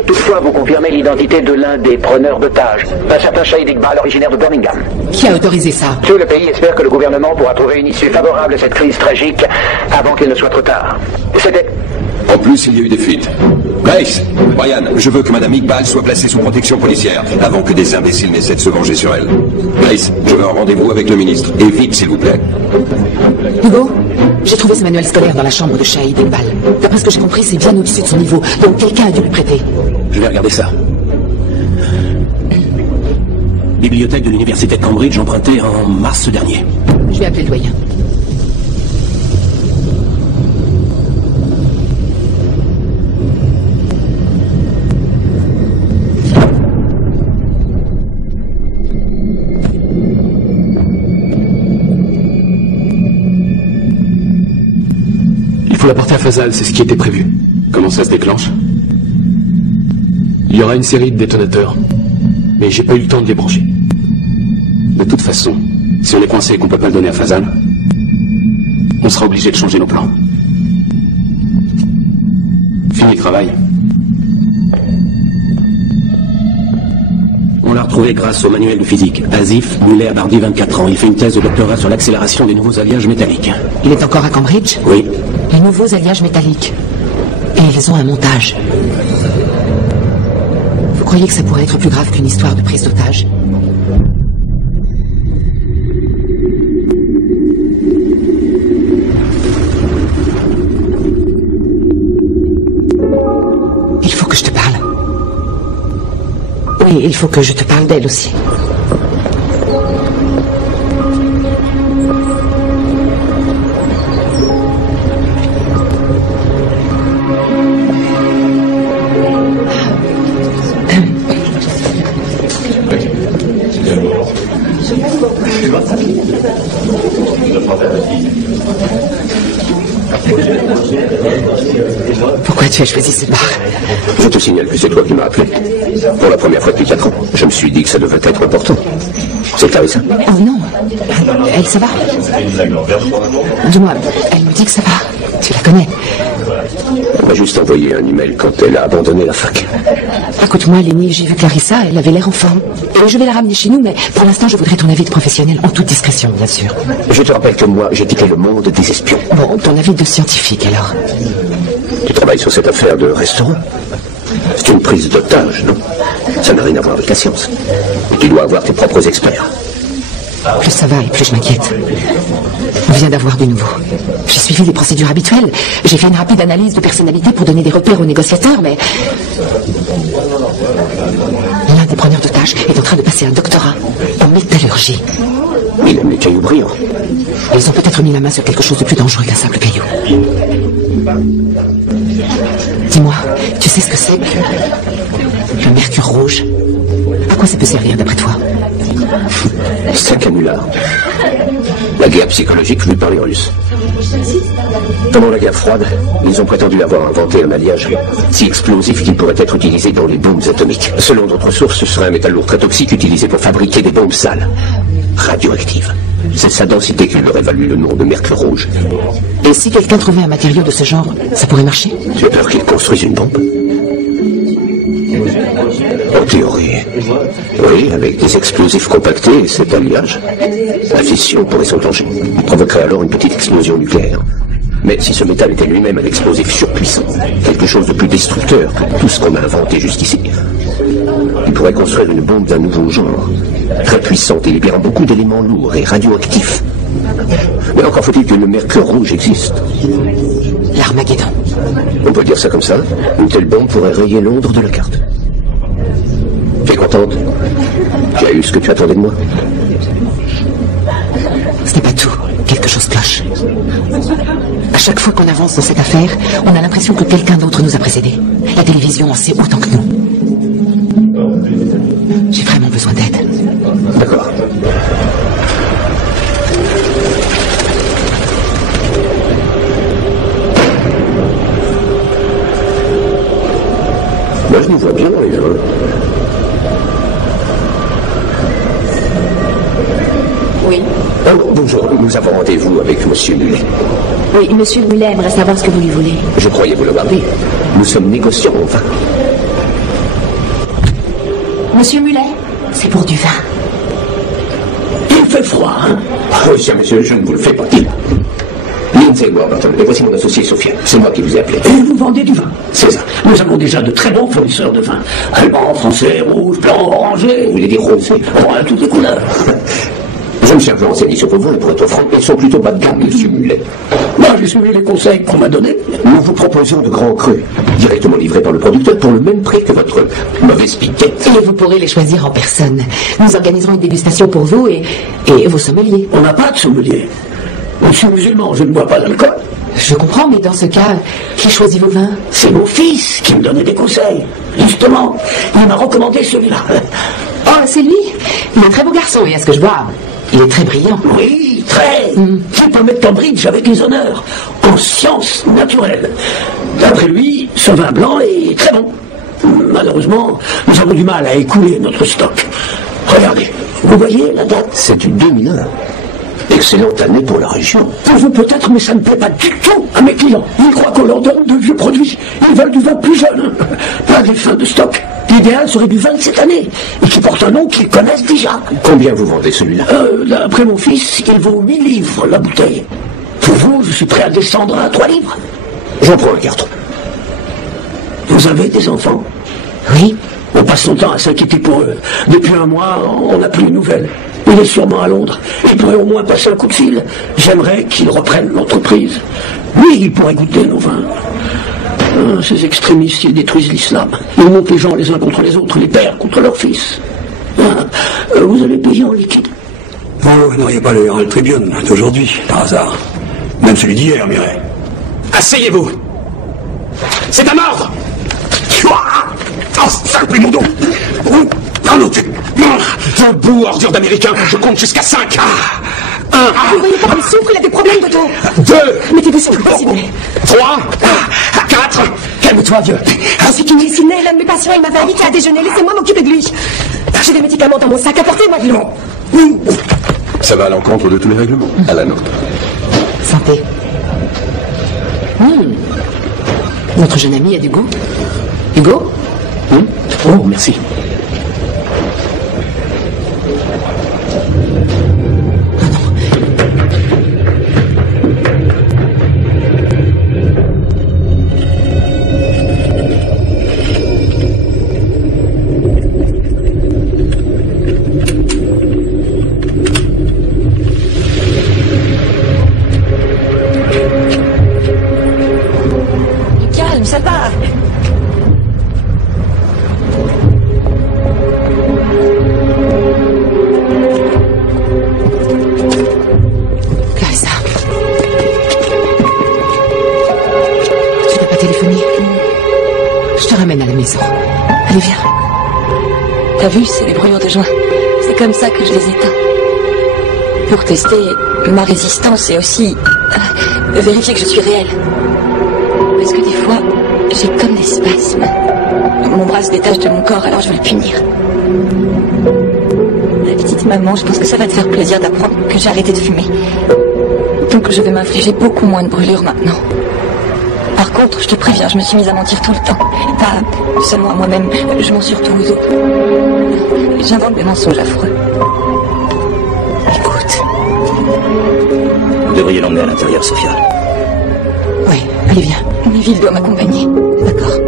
Toutefois, vous confirmez l'identité de l'un des preneurs d'otages, un certain Shahid Iqbal, originaire de Birmingham. Qui a autorisé ça? Tout le pays espère que le gouvernement pourra trouver une issue favorable à cette crise tragique avant qu'il ne soit trop tard. C'était... En plus, il y a eu des fuites. Grace, Brian, je veux que Madame Iqbal soit placée sous protection policière avant que des imbéciles n'essaient de se venger sur elle. Grace, je veux un rendez-vous avec le ministre. Et vite, s'il vous plaît. Hugo, j'ai trouvé ce manuel scolaire dans la chambre de Shahid Iqbal. D'après ce que j'ai compris, c'est bien au-dessus de son niveau. Donc quelqu'un a dû lui prêter. Je vais regarder ça. Bibliothèque de l'université de Cambridge empruntée en mars dernier. Je vais appeler le doyen. faut la porter à Fazal, c'est ce qui était prévu. Comment ça se déclenche? Il y aura une série de détonateurs, mais j'ai pas eu le temps de les brancher. De toute façon, si on est coincé et qu'on peut pas le donner à Fazal, on sera obligé de changer nos plans. Fini le travail. On l'a retrouvé grâce au manuel de physique. Asif Muller-Bardi, 24 ans. Il fait une thèse de doctorat sur l'accélération des nouveaux alliages métalliques. Il est encore à Cambridge? Oui. Les nouveaux alliages métalliques. Et ils ont un montage. Vous croyez que ça pourrait être plus grave qu'une histoire de prise d'otage? Il faut que je te parle. Oui, il faut que je te parle d'elle aussi. Pourquoi tu as choisi ce bar? Je te signale que c'est toi qui m'as appelé. Pour la première fois depuis 4 ans. Je me suis dit que ça devait être important. C'est Clarissa? Oh non. Elle, ça va? Dis-moi, elle me dit que ça va. Tu la connais? Elle m'a juste envoyé un email quand elle a abandonné la fac. Écoute-moi, Lenny, j'ai vu Clarissa, elle avait l'air en forme. Et je vais la ramener chez nous, mais pour l'instant, je voudrais ton avis de professionnel, en toute discrétion, bien sûr. Je te rappelle que moi, j'ai quitté le monde des espions. Bon, ton avis de scientifique, alors? Tu travailles sur cette affaire de restaurant? C'est une prise d'otage, non? Ça n'a rien à voir avec la science. Et tu dois avoir tes propres experts. Plus ça va et plus je m'inquiète. On vient d'avoir du nouveau. J'ai suivi les procédures habituelles. J'ai fait une rapide analyse de personnalité pour donner des repères aux négociateurs, mais... l'un des preneurs d'otages est en train de passer un doctorat en métallurgie. Il aime les cailloux brillants. Ils ont peut-être mis la main sur quelque chose de plus dangereux qu'un simple caillou. Dis-moi, tu sais ce que c'est que le mercure rouge? À quoi ça peut servir d'après toi? C'est un canular. La guerre psychologique vue par les Russes. Pendant la guerre froide, ils ont prétendu avoir inventé un alliage si explosif qu'il pourrait être utilisé dans les bombes atomiques. Selon d'autres sources, ce serait un métal lourd très toxique utilisé pour fabriquer des bombes sales, radioactives. C'est sa densité qui leur a valu le nom de mercure rouge. Et si quelqu'un trouvait un matériau de ce genre, ça pourrait marcher? J'ai peur qu'ils construisent une bombe. En théorie, oui, avec des explosifs compactés et cet alliage, la fission pourrait s'enclencher. Il provoquerait alors une petite explosion nucléaire. Mais si ce métal était lui-même un explosif surpuissant, quelque chose de plus destructeur que tout ce qu'on a inventé jusqu'ici, il pourrait construire une bombe d'un nouveau genre, très puissante et libérant beaucoup d'éléments lourds et radioactifs. Mais encore faut-il que le mercure rouge existe. L'Armageddon. On peut dire ça comme ça. Une telle bombe pourrait rayer Londres de la carte. Tu es contente? Tu as eu ce que tu attendais de moi? Ce n'est pas tout. Quelque chose cloche. À chaque fois qu'on avance dans cette affaire, on a l'impression que quelqu'un d'autre nous a précédés. La télévision en sait autant que nous. J'ai vraiment besoin d'aide. D'accord. Moi, je nous vois bien dans les gens. Oui. Bonjour, nous avons rendez-vous avec Monsieur Muller. Oui, Monsieur Muller aimerait savoir ce que vous lui voulez. Je croyais vous l'avoir dit. Nous sommes négociants, enfin. Monsieur Muller, c'est pour du vin. Il fait froid, hein? Oh, cher monsieur, je ne vous le fais pas dire. Lindsay Warburton, et voici mon associé Sophia. C'est moi qui vous ai appelé. Et vous vendez du vin? C'est ça. Nous avons déjà de très bons fournisseurs de vin. Allemand, français, rouge, blanc, orangé. Vous voulez dire rosé? Oh, à toutes les couleurs. Je me suis un peu renseigné sur vos vins, et pour être franc, ils sont plutôt bas de gamme, monsieur Muller. Moi, j'ai suivi les conseils qu'on m'a donnés. Nous vous proposons de grands crus, directement livrés par le producteur pour le même prix que votre mauvaise piquette. Et vous pourrez les choisir en personne. Nous organiserons une dégustation pour vous et vos sommeliers. On n'a pas de sommelier. Je suis musulman, je ne bois pas d'alcool. Je comprends, mais dans ce cas, qui choisit vos vins? C'est mon fils qui me donnait des conseils. Justement, il m'a recommandé celui-là. Oh, c'est lui? Il est un très beau garçon, et à ce que je vois, Il est très brillant. Oui, très. Qui peut mettre en bridge avec les honneurs, en sciences naturelles. D'après lui, ce vin blanc est très bon. Malheureusement, nous avons du mal à écouler notre stock. Regardez, vous voyez la date? C'est du 2001. Excellente année pour la région. Pour vous peut-être, mais ça ne plaît pas du tout à mes clients. Ils croient qu'on leur donne de vieux produits. Ils veulent du vin plus jeune. Pas des fins de stock. L'idéal serait du vin de cette année, et qui porte un nom qu'ils connaissent déjà. Combien vous vendez celui-là? D'après mon fils, il vaut 1000 livres la bouteille. Pour vous, je suis prêt à descendre à 3 livres. J'en prends un carton. Vous avez des enfants? Oui. On passe son temps à s'inquiéter pour eux. Depuis un mois, on n'a plus de nouvelles. Il est sûrement à Londres. Il pourrait au moins passer un coup de fil. J'aimerais qu'il reprenne l'entreprise. Lui, il pourrait goûter nos vins. Ces extrémistes, ils détruisent l'islam. Ils montent les gens les uns contre les autres, les pères contre leurs fils. Vous allez payer en liquide. Vous n'auriez pas le Herald Tribune d'aujourd'hui, par hasard. Même celui d'hier, Mireille. Asseyez-vous. C'est un ordre. Oh, sale mon dos. Debout, ordure d'américain, je compte jusqu'à 5. 1. Vous ne voyez pas qu'il souffre, il a des problèmes de dos. 2. Mettez-vous sur le pas, s'il vous plaît. 3. 4. Calme-toi, vieux. Je suis Kinley Sidney, l'un de mes patients, il m'avait invité à déjeuner, laissez-moi m'occuper de lui. J'ai des médicaments dans mon sac, apportez-moi de l'eau. Ça va à l'encontre de tous les règlements. À la nôtre. Santé. Notre jeune ami a du goût. Hugo? Oh, merci. Calme, ça va. Clarissa. Tu n'as pas téléphoné? Je te ramène à la maison. Allez, viens. T'as vu, c'est les brûlures de joint. C'est comme ça que je les éteins. Pour tester ma résistance et aussi vérifier que je suis réelle. Parce que des fois, j'ai comme des spasmes. Mon bras se détache de mon corps, alors je vais le punir. Ma petite maman, je pense que ça va te faire plaisir d'apprendre que j'ai arrêté de fumer. Donc je vais m'infliger beaucoup moins de brûlures maintenant. Par contre, je te préviens, je me suis mise à mentir tout le temps. Pas seulement à moi-même, je mens surtout aux autres. J'invente des mensonges affreux. Écoute. Vous devriez l'emmener à l'intérieur, Sophia. Oui, allez, viens. Neville doit m'accompagner. D'accord.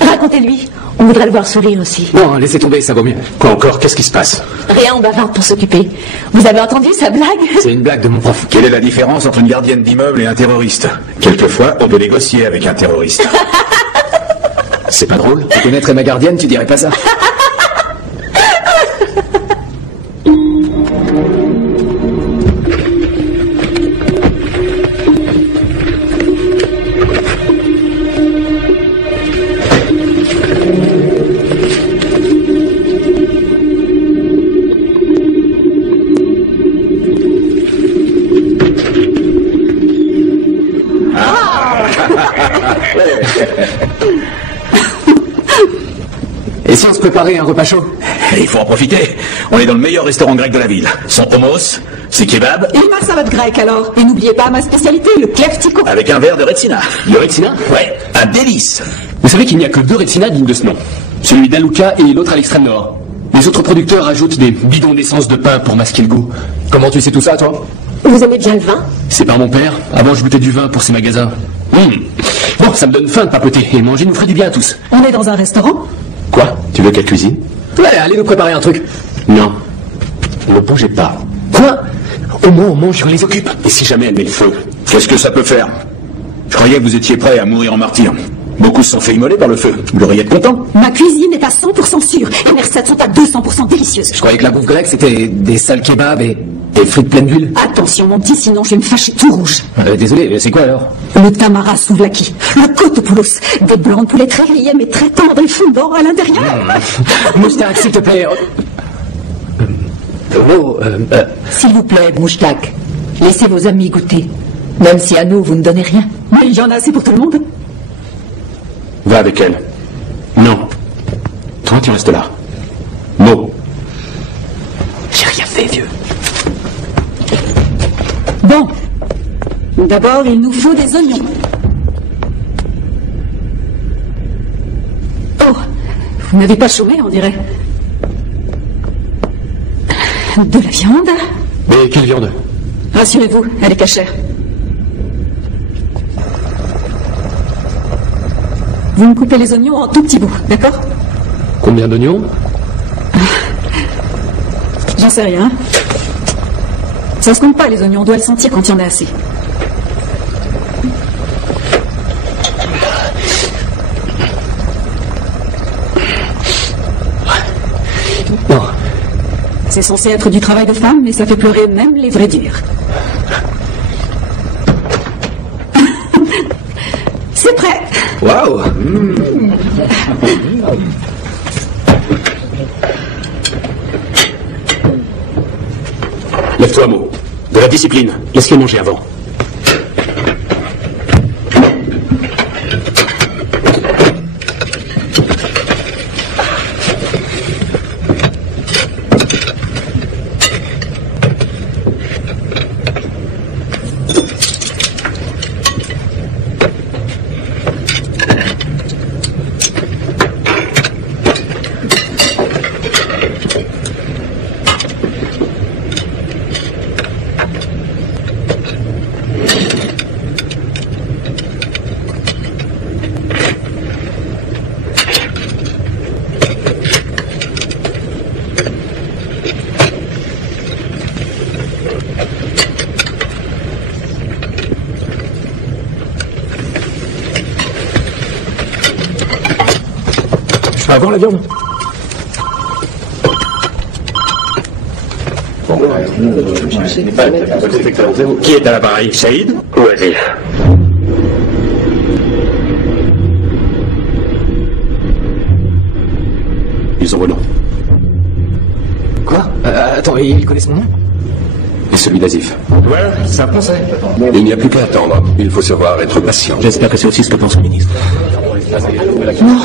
Racontez-lui. On voudrait le voir sourire aussi. Non, laissez tomber, ça vaut mieux. Quoi encore? Qu'est-ce qui se passe? Rien, on bavarde pour s'occuper. Vous avez entendu sa blague? C'est une blague de mon prof. Quelle est la différence entre une gardienne d'immeuble et un terroriste? Quelquefois, on peut négocier avec un terroriste. C'est pas drôle? Tu connaîtrais ma gardienne, tu dirais pas ça. Et si on se préparait un repas chaud? Il faut en profiter. On est dans le meilleur restaurant grec de la ville. Son hummus, ses kebabs. Et ma salade grecque alors. Et n'oubliez pas ma spécialité, le kleftiko. Avec un verre de retsina. Le retsina? Ouais, un délice. Vous savez qu'il n'y a que 2 retsina dignes de ce nom. Celui d'Aluka et l'autre à l'extrême nord. Les autres producteurs ajoutent des bidons d'essence de pain pour masquer le goût. Comment tu sais tout ça, toi? Vous aimez bien le vin? C'est par mon père. Avant, je goûtais du vin pour ces magasins. Bon, ça me donne faim de papoter. Et manger nous ferait du bien à tous. On est dans un restaurant? Quoi? Tu veux qu'elle cuisine? Ouais, allez nous préparer un truc. Non. Ne bougez pas. Quoi? Au moins, je les occupe. Et si jamais elle met le feu? Qu'est-ce que ça peut faire? Je croyais que vous étiez prêt à mourir en martyr. Beaucoup se sont fait immoler par le feu. Vous devriez être content. Ma cuisine est à 100% sûre et mes recettes sont à 200% délicieuses. Je croyais que la bouffe grecque, c'était des sales kebabs et des frites pleines d'huile. Attention, mon petit, sinon je vais me fâcher tout rouge. Désolé, c'est quoi alors? Le tamara souvlaki, le kotopoulos, des blancs de poulet très grillés mais très tendres et fondants à l'intérieur. Moustak, s'il te plaît. S'il vous plaît, Mouchtak, laissez vos amis goûter. Même si à nous, vous ne donnez rien. Mais il y en a assez pour tout le monde. Va avec elle. Non. Toi, tu restes là. Mo. J'ai rien fait, vieux. Bon. D'abord, il nous faut des oignons. Oh, vous n'avez pas chômé, on dirait. De la viande. Mais quelle viande? Rassurez-vous, elle est cachère. Vous me coupez les oignons en tout petits bouts, d'accord? Combien d'oignons? J'en sais rien. Ça se compte pas, les oignons, on doit le sentir quand il y en a assez. Non. C'est censé être du travail de femme, mais ça fait pleurer même les vrais durs. C'est prêt. Waouh. Lève-toi, Mo. De la discipline. Laisse-les manger avant. Avant la viande. Qui est à l'appareil? Saïd ou Azif? Ils ont vos noms. Quoi? Attends, ils connaissent mon nom? Et celui d'Azif. Voilà, c'est un français. Il n'y a plus qu'à attendre. Il faut savoir être patient. J'espère que c'est aussi ce que pense le ministre. Non.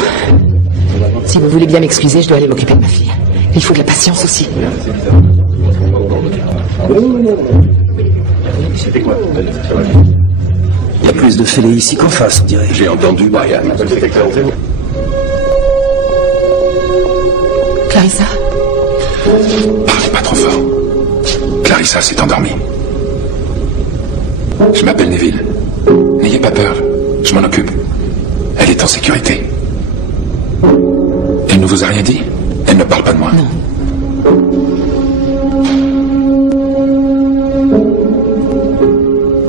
Si vous voulez bien m'excuser, je dois aller m'occuper de ma fille. Il faut de la patience aussi. Il y a plus de fêlés ici qu'en face, on dirait. J'ai entendu, Brian. Clarissa? Parlez pas trop fort. Clarissa s'est endormie. Je m'appelle Neville. N'ayez pas peur. Je m'en occupe. Elle est en sécurité. Elle ne vous a rien dit? Elle ne parle pas de moi? Non.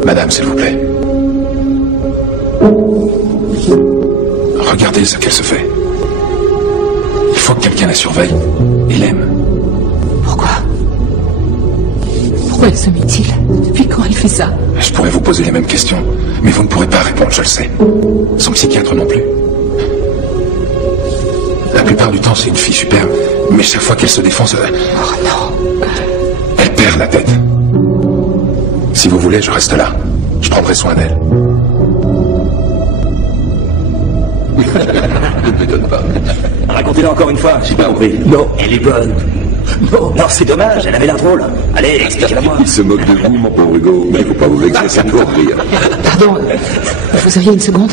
Madame, s'il vous plaît. Regardez ce qu'elle se fait. Il faut que quelqu'un la surveille et l'aime. Pourquoi elle se met-il? Depuis quand elle fait ça? Je pourrais vous poser les mêmes questions, mais vous ne pourrez pas répondre, je le sais. Son psychiatre non plus. La plupart du temps, c'est une fille superbe, mais chaque fois qu'elle se défend, Oh non. elle perd la tête. Si vous voulez, je reste là. Je prendrai soin d'elle. Ne m'étonne pas. Racontez-le encore une fois, j'ai pas compris. Non. Elle est bonne. Non, c'est dommage, elle avait l'air drôle. Allez, expliquez-la-moi. Il se moque de vous, mon pauvre Hugo, mais il ne faut pas vous vexer, c'est pour rire. Pardon, vous auriez une seconde?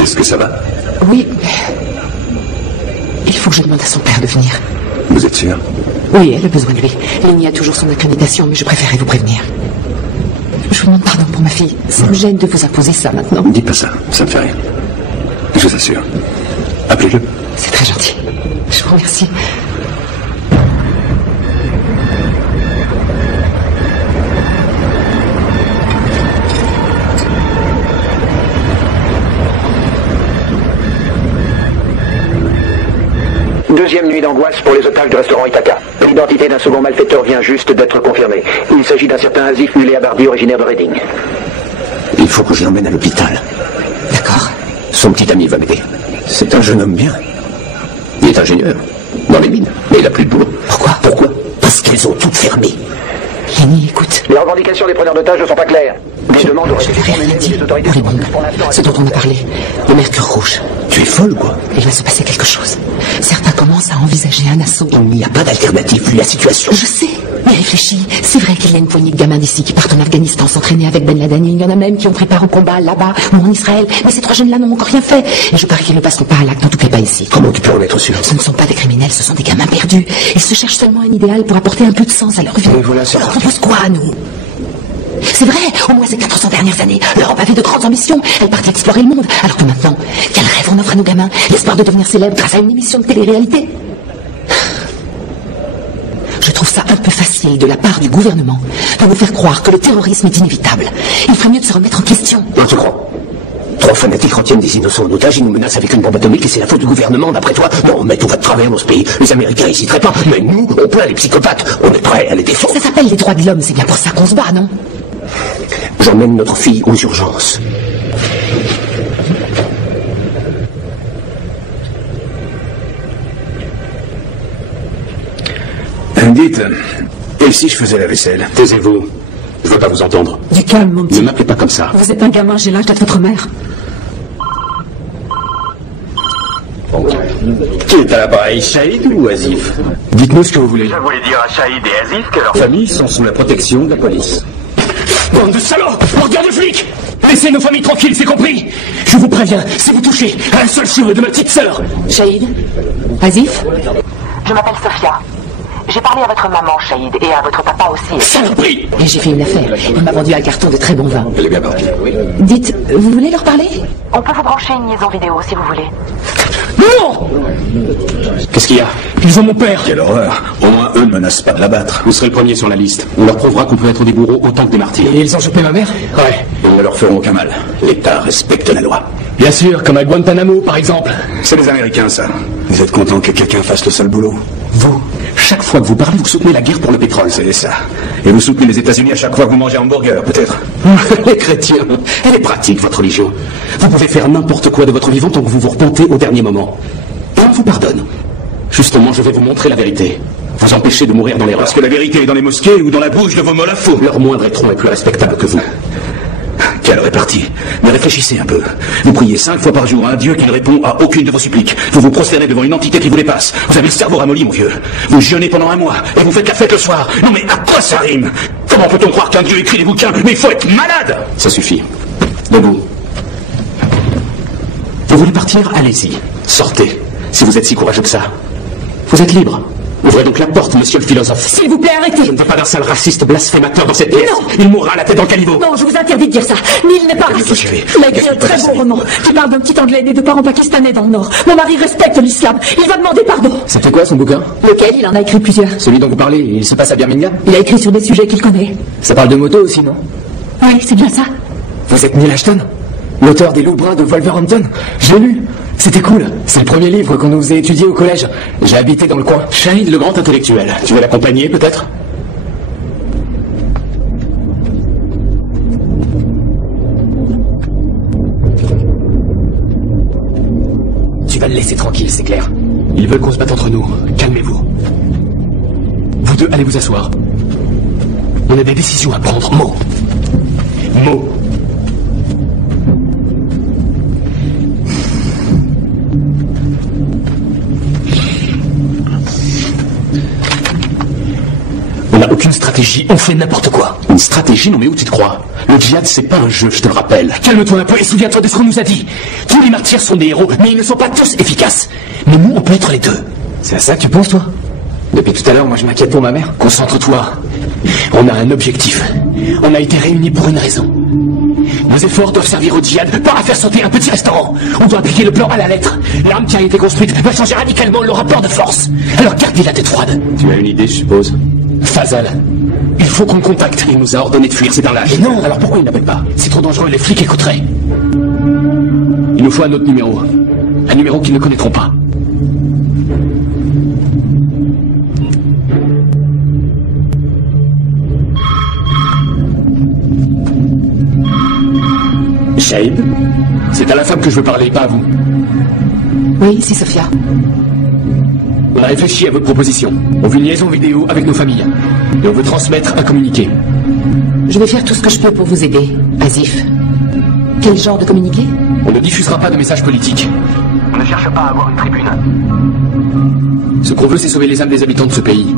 Est-ce que ça va? Oui, mais... Il faut que je demande à son père de venir. Vous êtes sûr? Oui, elle a besoin de lui. Lenny a toujours son accréditation, mais je préférais vous prévenir. Je vous demande pardon pour ma fille. Ça me gêne de vous imposer ça maintenant. Dites pas ça, ça me fait rien. Je vous assure. Appelez-le. C'est très gentil. Je vous remercie. Deuxième nuit d'angoisse pour les otages du restaurant Ithaca. L'identité d'un second malfaiteur vient juste d'être confirmée. Il s'agit d'un certain Asif Muley-Abardi, originaire de Reading. Il faut que je l'emmène à l'hôpital. D'accord. Son petit ami va m'aider. C'est un jeune homme bien. Il est ingénieur, dans les mines, mais il n'a plus de boulot. Pourquoi? Parce qu'elles ont toutes fermé. Lenny, écoute. Les revendications des preneurs d'otages ne sont pas claires. Des demandes Je verrai rien dit pour les bombes. Ce dont on a parlé. Le mercure rouge. Tu es folle, quoi? Il va se passer quelque chose. Certains commencent à envisager un assaut. Il n'y a pas d'alternative vu la situation. Je sais, mais réfléchis. C'est vrai qu'il y a une poignée de gamins d'ici qui partent en Afghanistan s'entraîner avec Ben Laden. Il y en a même qui ont pris part au combat là-bas ou en Israël. Mais ces 3 jeunes-là n'ont encore rien fait. Et je parie qu'ils ne passeront pas à l'acte, en tout cas pas ici. Comment tu peux en être sûr? Ce ne sont pas des criminels, ce sont des gamins perdus. Ils se cherchent seulement un idéal pour apporter un peu de sens à leur vie. Mais voilà, ça. On leur propose quoi, à nous? C'est vrai, au moins ces 400 dernières années, l'Europe avait de grandes ambitions. Elle partait explorer le monde. Alors que maintenant, quel rêve on offre à nos gamins? L'espoir de devenir célèbre grâce à une émission de télé-réalité. Je trouve ça un peu facile de la part du gouvernement de nous faire croire que le terrorisme est inévitable. Il ferait mieux de se remettre en question. Non, tu crois? 3 fanatiques retiennent des innocents en otage, ils nous menacent avec une bombe atomique et c'est la faute du gouvernement, d'après toi? Non, mais tout va de travers dans ce pays. Les Américains n'hésiteraient pas, mais nous, on plaint les psychopathes. On est prêts à les défendre. Ça s'appelle les droits de l'homme, c'est bien pour ça qu'on se bat, non? J'emmène notre fille aux urgences. Dites, et si je faisais la vaisselle? Taisez-vous. Je ne veux pas vous entendre. Du calme, mon petit. Ne m'appelez pas comme ça. Vous êtes un gamin, j'ai l'âge d'être votre mère. Qui est à l'appareil, Shahid ou Asif? Dites-nous ce que vous voulez. Je voulais dire à Shahid et Asif que leur familles sont sous la protection de la police. Bande de salauds! Regarde de flics! Laissez nos familles tranquilles, c'est compris? Je vous préviens, si vous touchez à un seul cheveu de ma petite sœur... Shahid? Asif? Je m'appelle Sophia. J'ai parlé à votre maman, Shahid, et à votre papa aussi. Saloperie! Et j'ai fait une affaire. Il m'a vendu un carton de très bon vin. Elle est bien partie. Dites, vous voulez leur parler? On peut vous brancher une liaison vidéo si vous voulez. Non! Qu'est-ce qu'il y a? Ils ont mon père! Quelle horreur. Au moins, eux ne menacent pas de l'abattre. Vous serez le premier sur la liste. On leur prouvera qu'on peut être des bourreaux autant que des martyrs. Et ils ont chopé ma mère? Ouais. Ils ne leur feront aucun mal. L'État respecte la loi. Bien sûr, comme à Guantanamo, par exemple. C'est les Américains, ça. Vous êtes content que quelqu'un fasse le sale boulot? Vous, chaque fois que vous parlez, vous soutenez la guerre pour le pétrole. C'est ça. Et vous soutenez les États-Unis à chaque fois que vous mangez un hamburger, peut-être? Les chrétiens, elle est pratique, votre religion. Vous pouvez faire n'importe quoi de votre vivant tant que vous vous repentez au dernier moment. Et on vous pardonne. Justement, je vais vous montrer la vérité. Vous empêcher de mourir dans l'erreur. Parce que la vérité est dans les mosquées ou dans la bouche de vos molles à faux. Leur moindre étron est plus respectable que vous. Quelle répartie. Mais réfléchissez un peu. Vous priez 5 fois par jour à un Dieu qui ne répond à aucune de vos suppliques. Vous vous prosternez devant une entité qui vous dépasse. Vous avez le cerveau ramolli, mon vieux. Vous jeûnez pendant 1 mois et vous faites la fête le soir. Non mais à quoi ça rime? Comment peut-on croire qu'un Dieu écrit des bouquins? Mais il faut être malade! Ça suffit. Debout. Vous voulez partir? Allez-y. Sortez. Si vous êtes si courageux que ça. Vous êtes libre. Ouvrez donc la porte, monsieur le philosophe. S'il vous plaît, arrêtez. Je ne veux pas d'un sale raciste blasphémateur dans cette pièce. Non. Il mourra la tête dans le caniveau. Non, je vous interdis de dire ça. Mais il n'est pas raciste. Il a écrit un très bon roman qui parle d'un petit Anglais né de parents pakistanais dans le Nord. Mon mari respecte l'islam. Il va demander pardon. C'était quoi son bouquin? Lequel? Il en a écrit plusieurs. Celui dont vous parlez, il se passe à Birmingham? Il a écrit sur des sujets qu'il connaît. Ça parle de moto aussi, non? Oui, c'est bien ça. Vous êtes Neil Ashton? L'auteur des Loups Bruns de Wolverhampton? Je l'ai lu. C'était cool. C'est le premier livre qu'on nous faisait étudier au collège. J'ai habité dans le coin. Shahid, le grand intellectuel. Tu veux l'accompagner, peut-être? Tu vas le laisser tranquille, c'est clair. Ils veulent qu'on se batte entre nous. Calmez-vous. Vous deux, allez vous asseoir. On a des décisions à prendre. Mo. Mo. On n'a aucune stratégie, on fait n'importe quoi. Une stratégie? Non mais où tu te crois? Le djihad, c'est pas un jeu, je te le rappelle. Calme-toi un peu et souviens-toi de ce qu'on nous a dit. Tous les martyrs sont des héros, mais ils ne sont pas tous efficaces. Mais nous, on peut être les deux. C'est à ça que tu penses, toi? Depuis tout à l'heure, moi je m'inquiète pour ma mère. Concentre-toi. On a un objectif. On a été réunis pour une raison. Nos efforts doivent servir au djihad, pas à faire sauter un petit restaurant. On doit appliquer le plan à la lettre. L'arme qui a été construite va changer radicalement le rapport de force. Alors gardez la tête froide. Tu as une idée, je suppose? Fazal, il faut qu'on le contacte. Il nous a ordonné de fuir, c'est un lâche. Non, alors pourquoi il n'appelle pas? C'est trop dangereux, les flics écouteraient. Il nous faut un autre numéro. Un numéro qu'ils ne connaîtront pas. Shahid, c'est à la femme que je veux parler, pas à vous. Oui, c'est Sophia. On a réfléchi à votre proposition. On veut une liaison vidéo avec nos familles. Et on veut transmettre un communiqué. Je vais faire tout ce que je peux pour vous aider, Asif. Quel genre de communiqué? On ne diffusera pas de messages politiques. On ne cherche pas à avoir une tribune. Ce qu'on veut, c'est sauver les âmes des habitants de ce pays.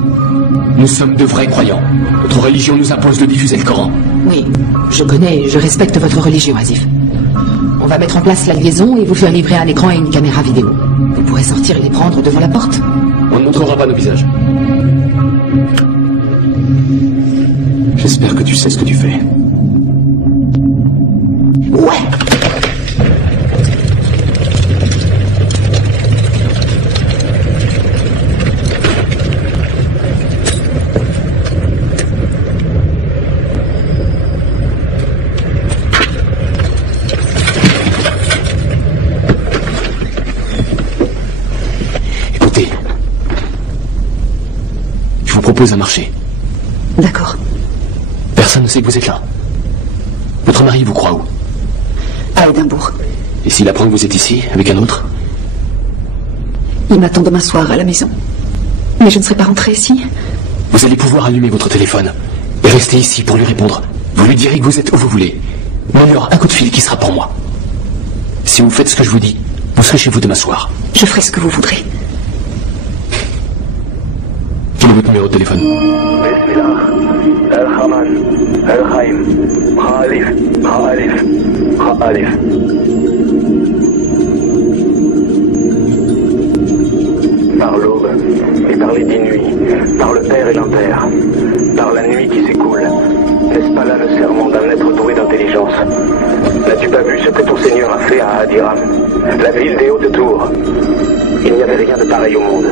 Nous sommes de vrais croyants. Notre religion nous impose de diffuser le Coran. Oui, je connais et je respecte votre religion, Asif. On va mettre en place la liaison et vous faire livrer un écran et une caméra vidéo. Vous pourrez sortir et les prendre devant la porte. On ne montrera pas nos visages. J'espère que tu sais ce que tu fais. Ouais! Écoutez, je vous propose un marché. D'accord. Personne ne sait que vous êtes là. Votre mari vous croit où? À Édimbourg. Et s'il apprend que vous êtes ici, avec un autre? Il m'attend demain soir à la maison. Mais je ne serai pas rentrée ici. Vous allez pouvoir allumer votre téléphone et rester ici pour lui répondre. Vous lui direz que vous êtes où vous voulez. Mais il y aura un coup de fil qui sera pour moi. Si vous faites ce que je vous dis, vous serez chez vous demain soir. Je ferai ce que vous voudrez. Quel est votre numéro de téléphone? Al-Haman, Al-Haim, Ra-Alif, Ra-Alif, Ra-Alif. Par l'aube et par les 10 nuits, par le Père et l'Impère, par la nuit qui s'écoule, n'est-ce pas là le serment d'un être doué d'intelligence? N'as-tu pas vu ce que ton Seigneur a fait à Adiram, la ville des hautes tours? Il n'y avait rien de pareil au monde.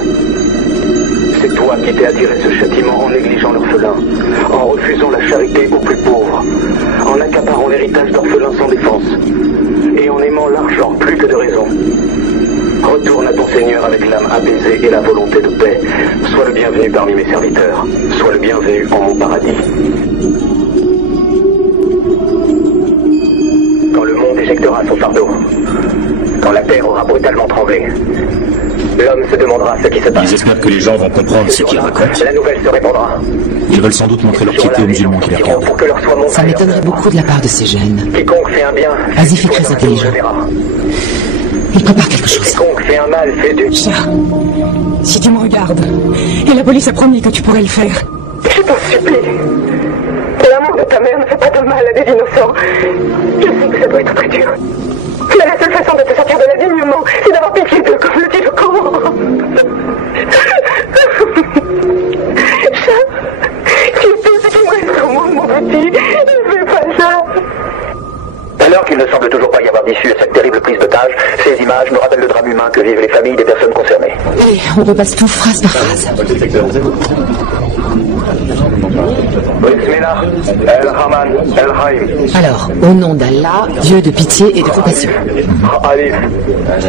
C'est toi qui t'es attiré ce châtiment en négligeant l'orphelin, en refusant la charité aux plus pauvres, en accaparant l'héritage d'orphelins sans défense, et en aimant l'argent plus que de raison. Retourne à ton Seigneur avec l'âme apaisée et la volonté de paix. Sois le bienvenu parmi mes serviteurs. Sois le bienvenu en mon paradis. Quand le monde éjectera son fardeau, quand la terre aura brutalement tremblé, l'homme se demandera ce qui se passe. Ils espèrent que les gens vont comprendre ce qu'ils racontent. La nouvelle se répandra. Ils veulent sans doute montrer leur piété aux musulmans qui les regardent. Ça m'étonnerait beaucoup de la part de ces jeunes. Quiconque fait un bien, Asif est très intelligent. Il prépare quelque chose. Quiconque fait un mal fait du... Chia, si tu me regardes, et la police a promis que tu pourrais le faire. Je t'en supplie. L'amour de ta mère ne fait pas de mal à des innocents. Je sais que ça doit être très dur. Mais la seule façon de te sortir de là dignement, c'est d'avoir pitié d'eux comme le dit le Coran. Tu es tout ce qui me reste au monde, mon petit. Ne fais pas ça. Alors qu'il ne semble toujours pas y avoir d'issue à cette terrible prise d'otage, ces images me rappellent le drame humain que vivent les familles des personnes concernées. Allez, on repasse tout phrase par phrase. Bismillah, El-Haman, El-Haim. Alors, au nom d'Allah, Dieu de pitié et de compassion. Ra-Alif,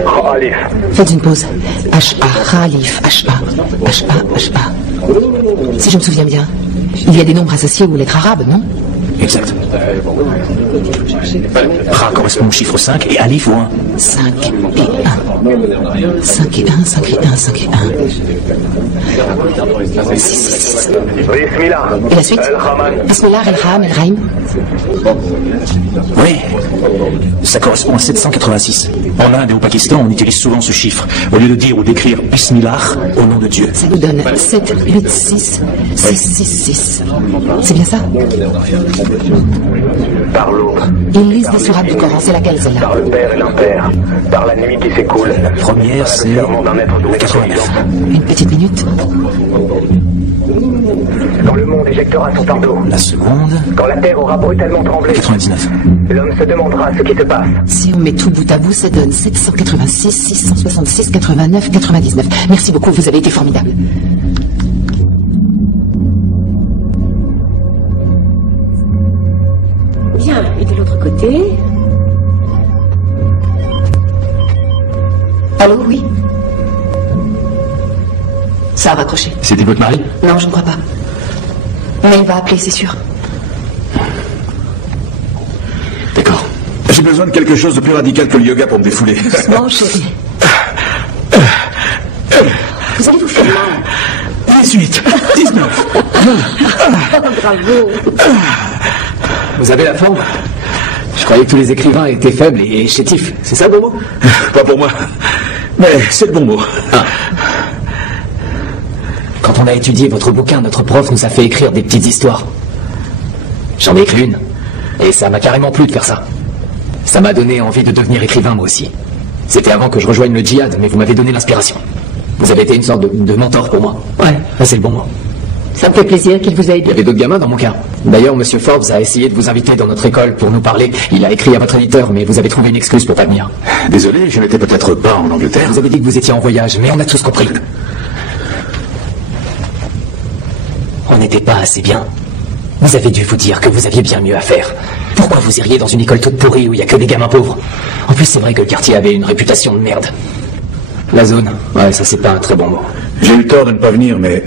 Ra-Alif. Faites une pause. H-A, Ra-Alif, H-A, H-A, H-A. Si je me souviens bien, il y a des nombres associés aux lettres arabes, non? Exact. Ra correspond au chiffre 5 et Alif au 1. 5 et 1. 5 et 1, 5 et 1, 5 et 1. 6, 6, 6. Bismillah. Et la suite? Bismillah, El-Ham, El-Rahim. Oui. Ça correspond à 786. En Inde et au Pakistan, on utilise souvent ce chiffre. Au lieu de dire ou d'écrire Bismillah au nom de Dieu. Ça nous donne 7, 8, 6, 6, 6, 6. C'est bien ça? Par l'aube. Ils lisent des sourates du Coran, c'est laquelle celle-là? Par le Père et l'Impère, par la nuit qui s'écoule. Première, c'est la 89. Une petite minute. Quand le monde éjectera son fardeau. La seconde. Quand la terre aura brutalement tremblé. 99. L'homme se demandera ce qui se passe. Si on met tout bout à bout, ça donne 786, 666, 89, 99. Merci beaucoup, vous avez été formidable. Bien, et de l'autre côté... Allô, oui? Ça a raccroché. C'était votre mari? Non, je ne crois pas. Mais il va appeler, c'est sûr. D'accord. J'ai besoin de quelque chose de plus radical que le yoga pour me défouler. Doucement, chérie. Vous allez vous faire mal. 18, 19, 20. Bravo. Vous avez la forme? Je croyais que tous les écrivains étaient faibles et chétifs. C'est ça le bon mot? Pas pour moi. Mais c'est le bon mot. Ah. Quand on a étudié votre bouquin, notre prof nous a fait écrire des petites histoires. J'en ai écrit une. Et ça m'a carrément plu de faire ça. Ça m'a donné envie de devenir écrivain, moi aussi. C'était avant que je rejoigne le djihad, mais vous m'avez donné l'inspiration. Vous avez été une sorte de mentor pour moi. Ouais, c'est le bon mot. Ça me fait plaisir qu'il vous ait aidé. Il y avait d'autres gamins dans mon cas. D'ailleurs, Monsieur Forbes a essayé de vous inviter dans notre école pour nous parler. Il a écrit à votre éditeur, mais vous avez trouvé une excuse pour pas venir. Désolé, je n'étais peut-être pas en Angleterre. Vous avez dit que vous étiez en voyage, mais on a tous compris. On n'était pas assez bien. Vous avez dû vous dire que vous aviez bien mieux à faire. Pourquoi vous iriez dans une école toute pourrie où il n'y a que des gamins pauvres? En plus, c'est vrai que le quartier avait une réputation de merde. La zone, ouais, ça c'est pas un très bon mot. J'ai eu tort de ne pas venir, mais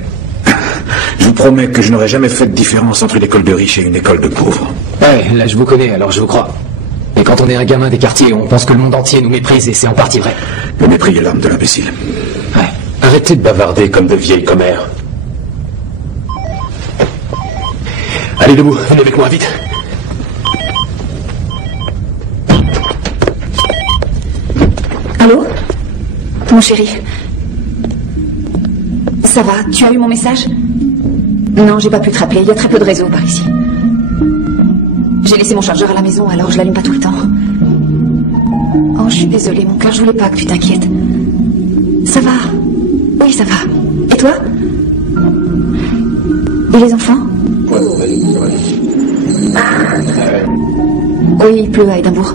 je vous promets que je n'aurai jamais fait de différence entre une école de riches et une école de pauvres. Ouais, là je vous connais, alors je vous crois. Et quand on est un gamin des quartiers, on pense que le monde entier nous méprise et c'est en partie vrai. Le mépris est l'âme de l'imbécile. Ouais. Arrêtez de bavarder comme de vieilles commères. Allez, debout, venez avec moi, vite. Allô? Mon chéri. Ça va? Tu as eu mon message? Non, j'ai pas pu te rappeler. Il y a très peu de réseau par ici. J'ai laissé mon chargeur à la maison, alors je l'allume pas tout le temps. Oh, je suis désolée, mon cœur, je voulais pas que tu t'inquiètes. Ça va? Oui, ça va. Et toi? Et les enfants? Oui, il pleut à Édimbourg.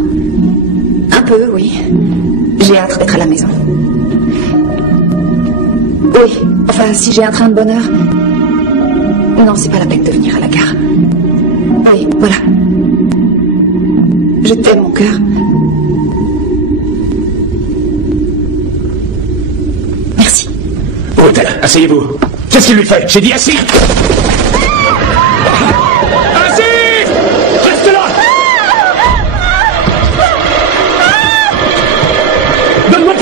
Un peu, oui. J'ai hâte d'être à la maison. Oui, enfin, si j'ai un train de bonne heure... Non, c'est pas la peine de venir à la gare. Oui, voilà. Je t'aime, mon cœur. Merci. Hôtel, asseyez-vous. Qu'est-ce qu'il lui fait? J'ai dit assis.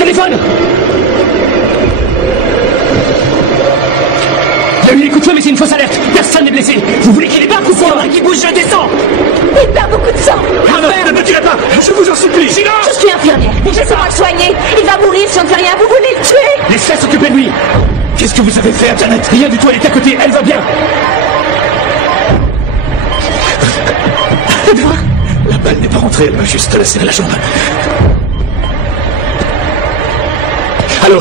téléphone. Il y a eu des coups de feu, mais c'est une fausse alerte. Personne n'est blessé. Vous voulez qu'il débarque ou quoi? Qu'il bouge, je descends. Il perd beaucoup de sang. Ne me tirez pas, je vous en supplie. Silence. Je suis infirmière. Laissez-moi le soigner. Il va mourir si on ne fait rien. Vous voulez le tuer? Laissez s'occuper de lui. Qu'est-ce que vous avez fait, Janet? Rien du tout, elle est à côté. Elle va bien. La balle n'est pas rentrée, elle m'a juste lacéré la jambe. Allô?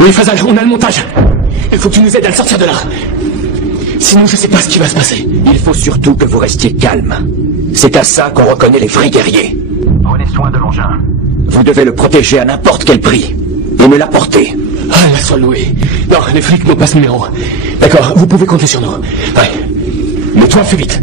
Oui, Fazal, on a le montage. Il faut que tu nous aides à le sortir de là. Sinon, je sais pas ce qui va se passer. Il faut surtout que vous restiez calme. C'est à ça qu'on reconnaît les vrais guerriers. Prenez soin de l'engin. Vous devez le protéger à n'importe quel prix. Et me l'apporter. Ah, la soit louée. Non, les flics n'ont pas ce numéro. D'accord, vous pouvez compter sur nous. Ouais. Mais toi, fais vite.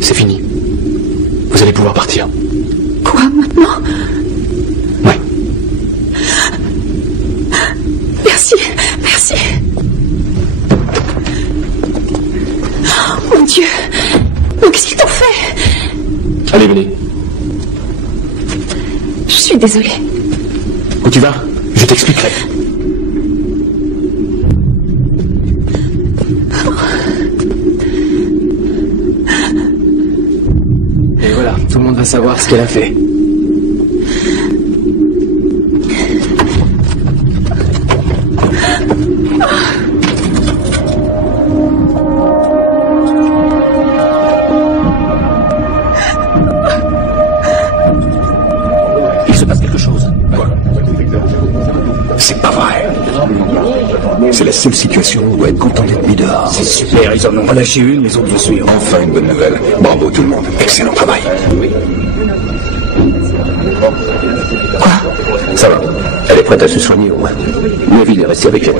C'est fini. Vous allez pouvoir partir. Quoi, maintenant? Ouais. Merci, merci. Oh, mon Dieu. Mais qu'est-ce qu'ils t'ont fait? Allez, venez. Je suis désolée. Où tu vas? Je t'expliquerai. Et voilà, tout le monde va savoir ce qu'elle a fait. Il se passe quelque chose. Quoi? C'est pas vrai. C'est la seule situation où on doit être content d'être mis dehors. C'est super, ils en ont relâché une, les autres vont suivre. Enfin une bonne nouvelle. Bravo tout le monde. Excellent travail. Quoi? Ça va. Elle est prête à se soigner au moins. Neville est resté avec elle.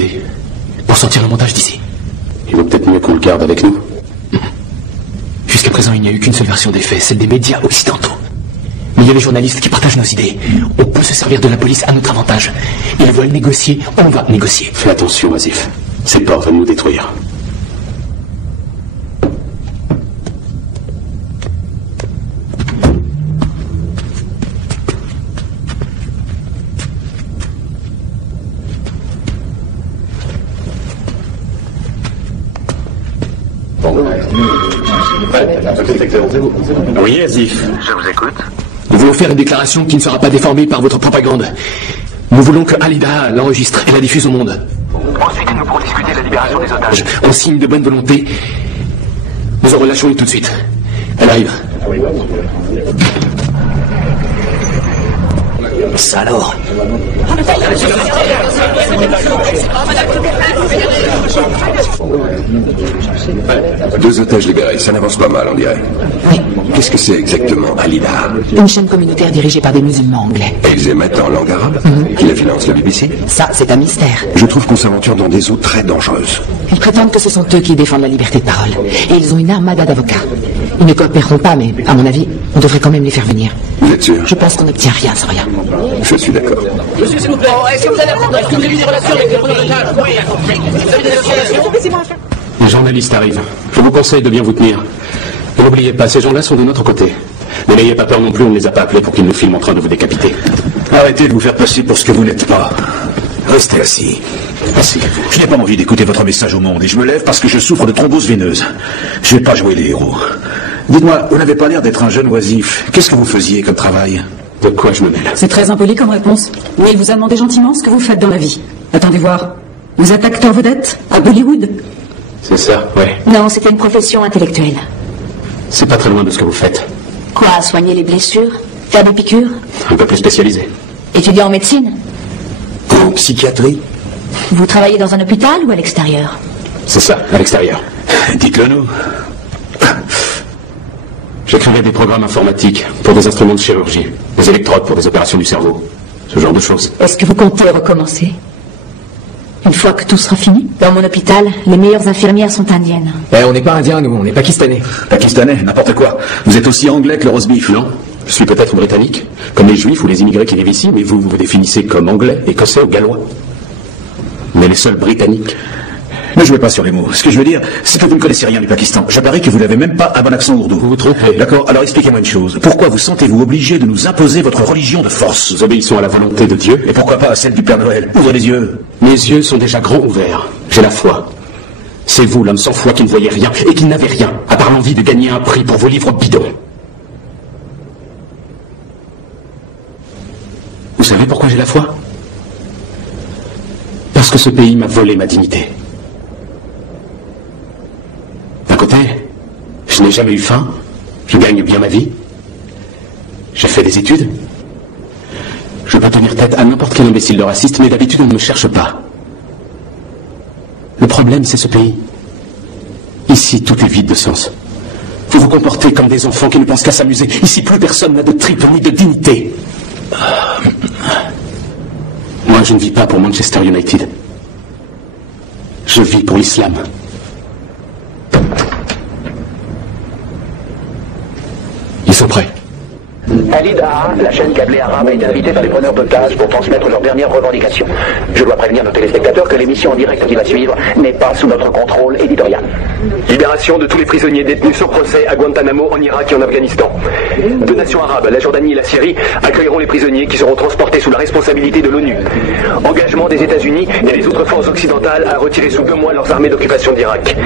idée. Pour sortir le montage d'ici. Il vaut peut-être mieux qu'on le garde avec nous. Jusqu'à présent, il n'y a eu qu'une seule version des faits, celle des médias occidentaux. Mais il y a les journalistes qui partagent nos idées. On peut se servir de la police à notre avantage. Ils veulent négocier, on va négocier. Fais attention, Asif. Ces porcs veulent nous détruire. Oui, Asif. Je vous écoute. Nous voulons faire une déclaration qui ne sera pas déformée par votre propagande. Nous voulons que Halida l'enregistre et la diffuse au monde. Ensuite, nous pourrons discuter de la libération des otages. En signe de bonne volonté, nous en relâchons une tout de suite. Elle arrive. Ça alors. Deux otages libérés, ça n'avance pas mal, on dirait. Oui. Qu'est-ce que c'est exactement, Halida? Une chaîne communautaire dirigée par des musulmans anglais. Et ils émettent en langue arabe? Qui la finance, la BBC? Ça, c'est un mystère. Je trouve qu'on s'aventure dans des eaux très dangereuses. Ils prétendent que ce sont eux qui défendent la liberté de parole. Et ils ont une armada d'avocats. Ils ne coopéreront pas, mais à mon avis, on devrait quand même les faire venir. Vous êtes sûr? Je pense qu'on n'obtient rien sans rien. Je suis d'accord. Monsieur, s'il vous plaît, est-ce que vous allez apprendre? Est-ce que vous avez eu des relations avec les otages? Oui. Vous avez des relations? Les journalistes arrivent. Je vous conseille de bien vous tenir. Et n'oubliez pas, ces gens-là sont de notre côté. Mais n'ayez pas peur non plus, on ne les a pas appelés pour qu'ils nous filment en train de vous décapiter. Arrêtez de vous faire passer pour ce que vous n'êtes pas. Restez assis. Asseyez-vous. Je n'ai pas envie d'écouter votre message au monde et je me lève parce que je souffre de thrombose veineuse. Je vais pas jouer les héros. Dites-moi, vous n'avez pas l'air d'être un jeune oisif. Qu'est-ce que vous faisiez comme travail? De quoi je me mêle? C'est très impoli comme réponse. Mais il vous a demandé gentiment ce que vous faites dans la vie. Attendez voir. Vous êtes acteur vedette à Bollywood? C'est ça, ouais. Non, c'était une profession intellectuelle. C'est pas très loin de ce que vous faites. Quoi, soigner les blessures? Faire des piqûres? Un peu plus spécialisé. Étudier en médecine? En psychiatrie? Vous travaillez dans un hôpital ou à l'extérieur? C'est ça, à l'extérieur. Dites-le nous. J'écrivais des programmes informatiques pour des instruments de chirurgie, des électrodes pour des opérations du cerveau, ce genre de choses. Est-ce que vous comptez recommencer? Une fois que tout sera fini? Dans mon hôpital, les meilleures infirmières sont indiennes. On n'est pas indiens, nous, on est pakistanais. Pakistanais, n'importe quoi. Vous êtes aussi anglais que le roast beef, non? Je suis peut-être britannique, comme les juifs ou les immigrés qui vivent ici, mais vous vous définissez comme anglais, écossais ou gallois. Mais les seuls britanniques. Ne jouez pas sur les mots. Ce que je veux dire, c'est que vous ne connaissez rien du Pakistan. Je parie que vous n'avez même pas un bon accent ourdou. Vous vous trompez. D'accord, alors expliquez-moi une chose. Pourquoi vous sentez-vous obligé de nous imposer votre religion de force? Nous obéissons à la volonté de Dieu. Et pourquoi pas à celle du Père Noël? Ouvrez les yeux. Mes yeux sont déjà grands ouverts. J'ai la foi. C'est vous, l'homme sans foi, qui ne voyez rien et qui n'avez rien, à part l'envie de gagner un prix pour vos livres bidons. Vous savez pourquoi j'ai la foi? Parce que ce pays m'a volé ma dignité. D'un côté, je n'ai jamais eu faim, je gagne bien ma vie, j'ai fait des études, je peux tenir tête à n'importe quel imbécile de raciste, mais d'habitude on ne me cherche pas. Le problème, c'est ce pays. Ici, tout est vide de sens. Vous vous comportez comme des enfants qui ne pensent qu'à s'amuser. Ici, plus personne n'a de tripes ni de dignité. Moi, je ne vis pas pour Manchester United. Je vis pour l'islam. Ils sont prêts. Halida, la chaîne câblée arabe, a été invitée par les preneurs d'otages pour transmettre leurs dernières revendications. Je dois prévenir nos téléspectateurs que l'émission en direct qui va suivre n'est pas sous notre contrôle éditorial. Libération de tous les prisonniers détenus sur procès à Guantanamo en Irak et en Afghanistan. Deux nations arabes, la Jordanie et la Syrie, accueilleront les prisonniers qui seront transportés sous la responsabilité de l'ONU. Engagement des États-Unis et les autres forces occidentales à retirer sous 2 mois leurs armées d'occupation d'Irak.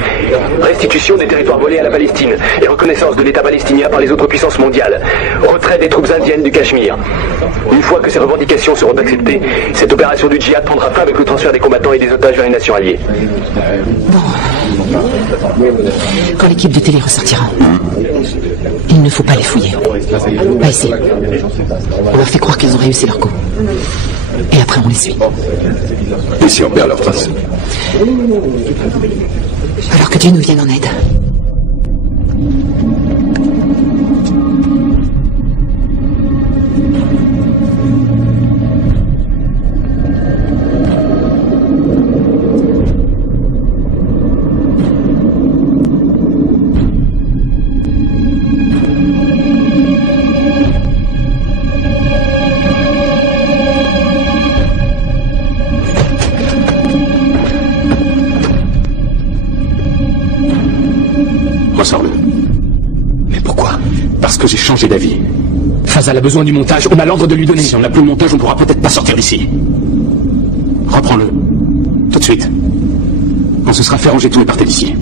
Restitution des territoires volés à la Palestine et reconnaissance de l'État palestinien par les autres puissances mondiales. Retrait des troupes indiennes du Cachemire. Une fois que ces revendications seront acceptées, cette opération du djihad prendra fin avec le transfert des combattants et des otages vers les nations alliées. Bon. Quand l'équipe de télé ressortira, il ne faut pas les fouiller. Pas ici. On leur fait croire qu'ils ont réussi leur coup. Et après, on les suit. Et si on perd leur trace? Alors que Dieu nous vienne en aide. que j'ai changé d'avis. Fazal a besoin du montage, on a l'ordre de lui donner. Si on n'a plus le montage, on pourra peut-être pas sortir d'ici. Reprends-le. Tout de suite. On se sera fait ranger tous les parties d'ici.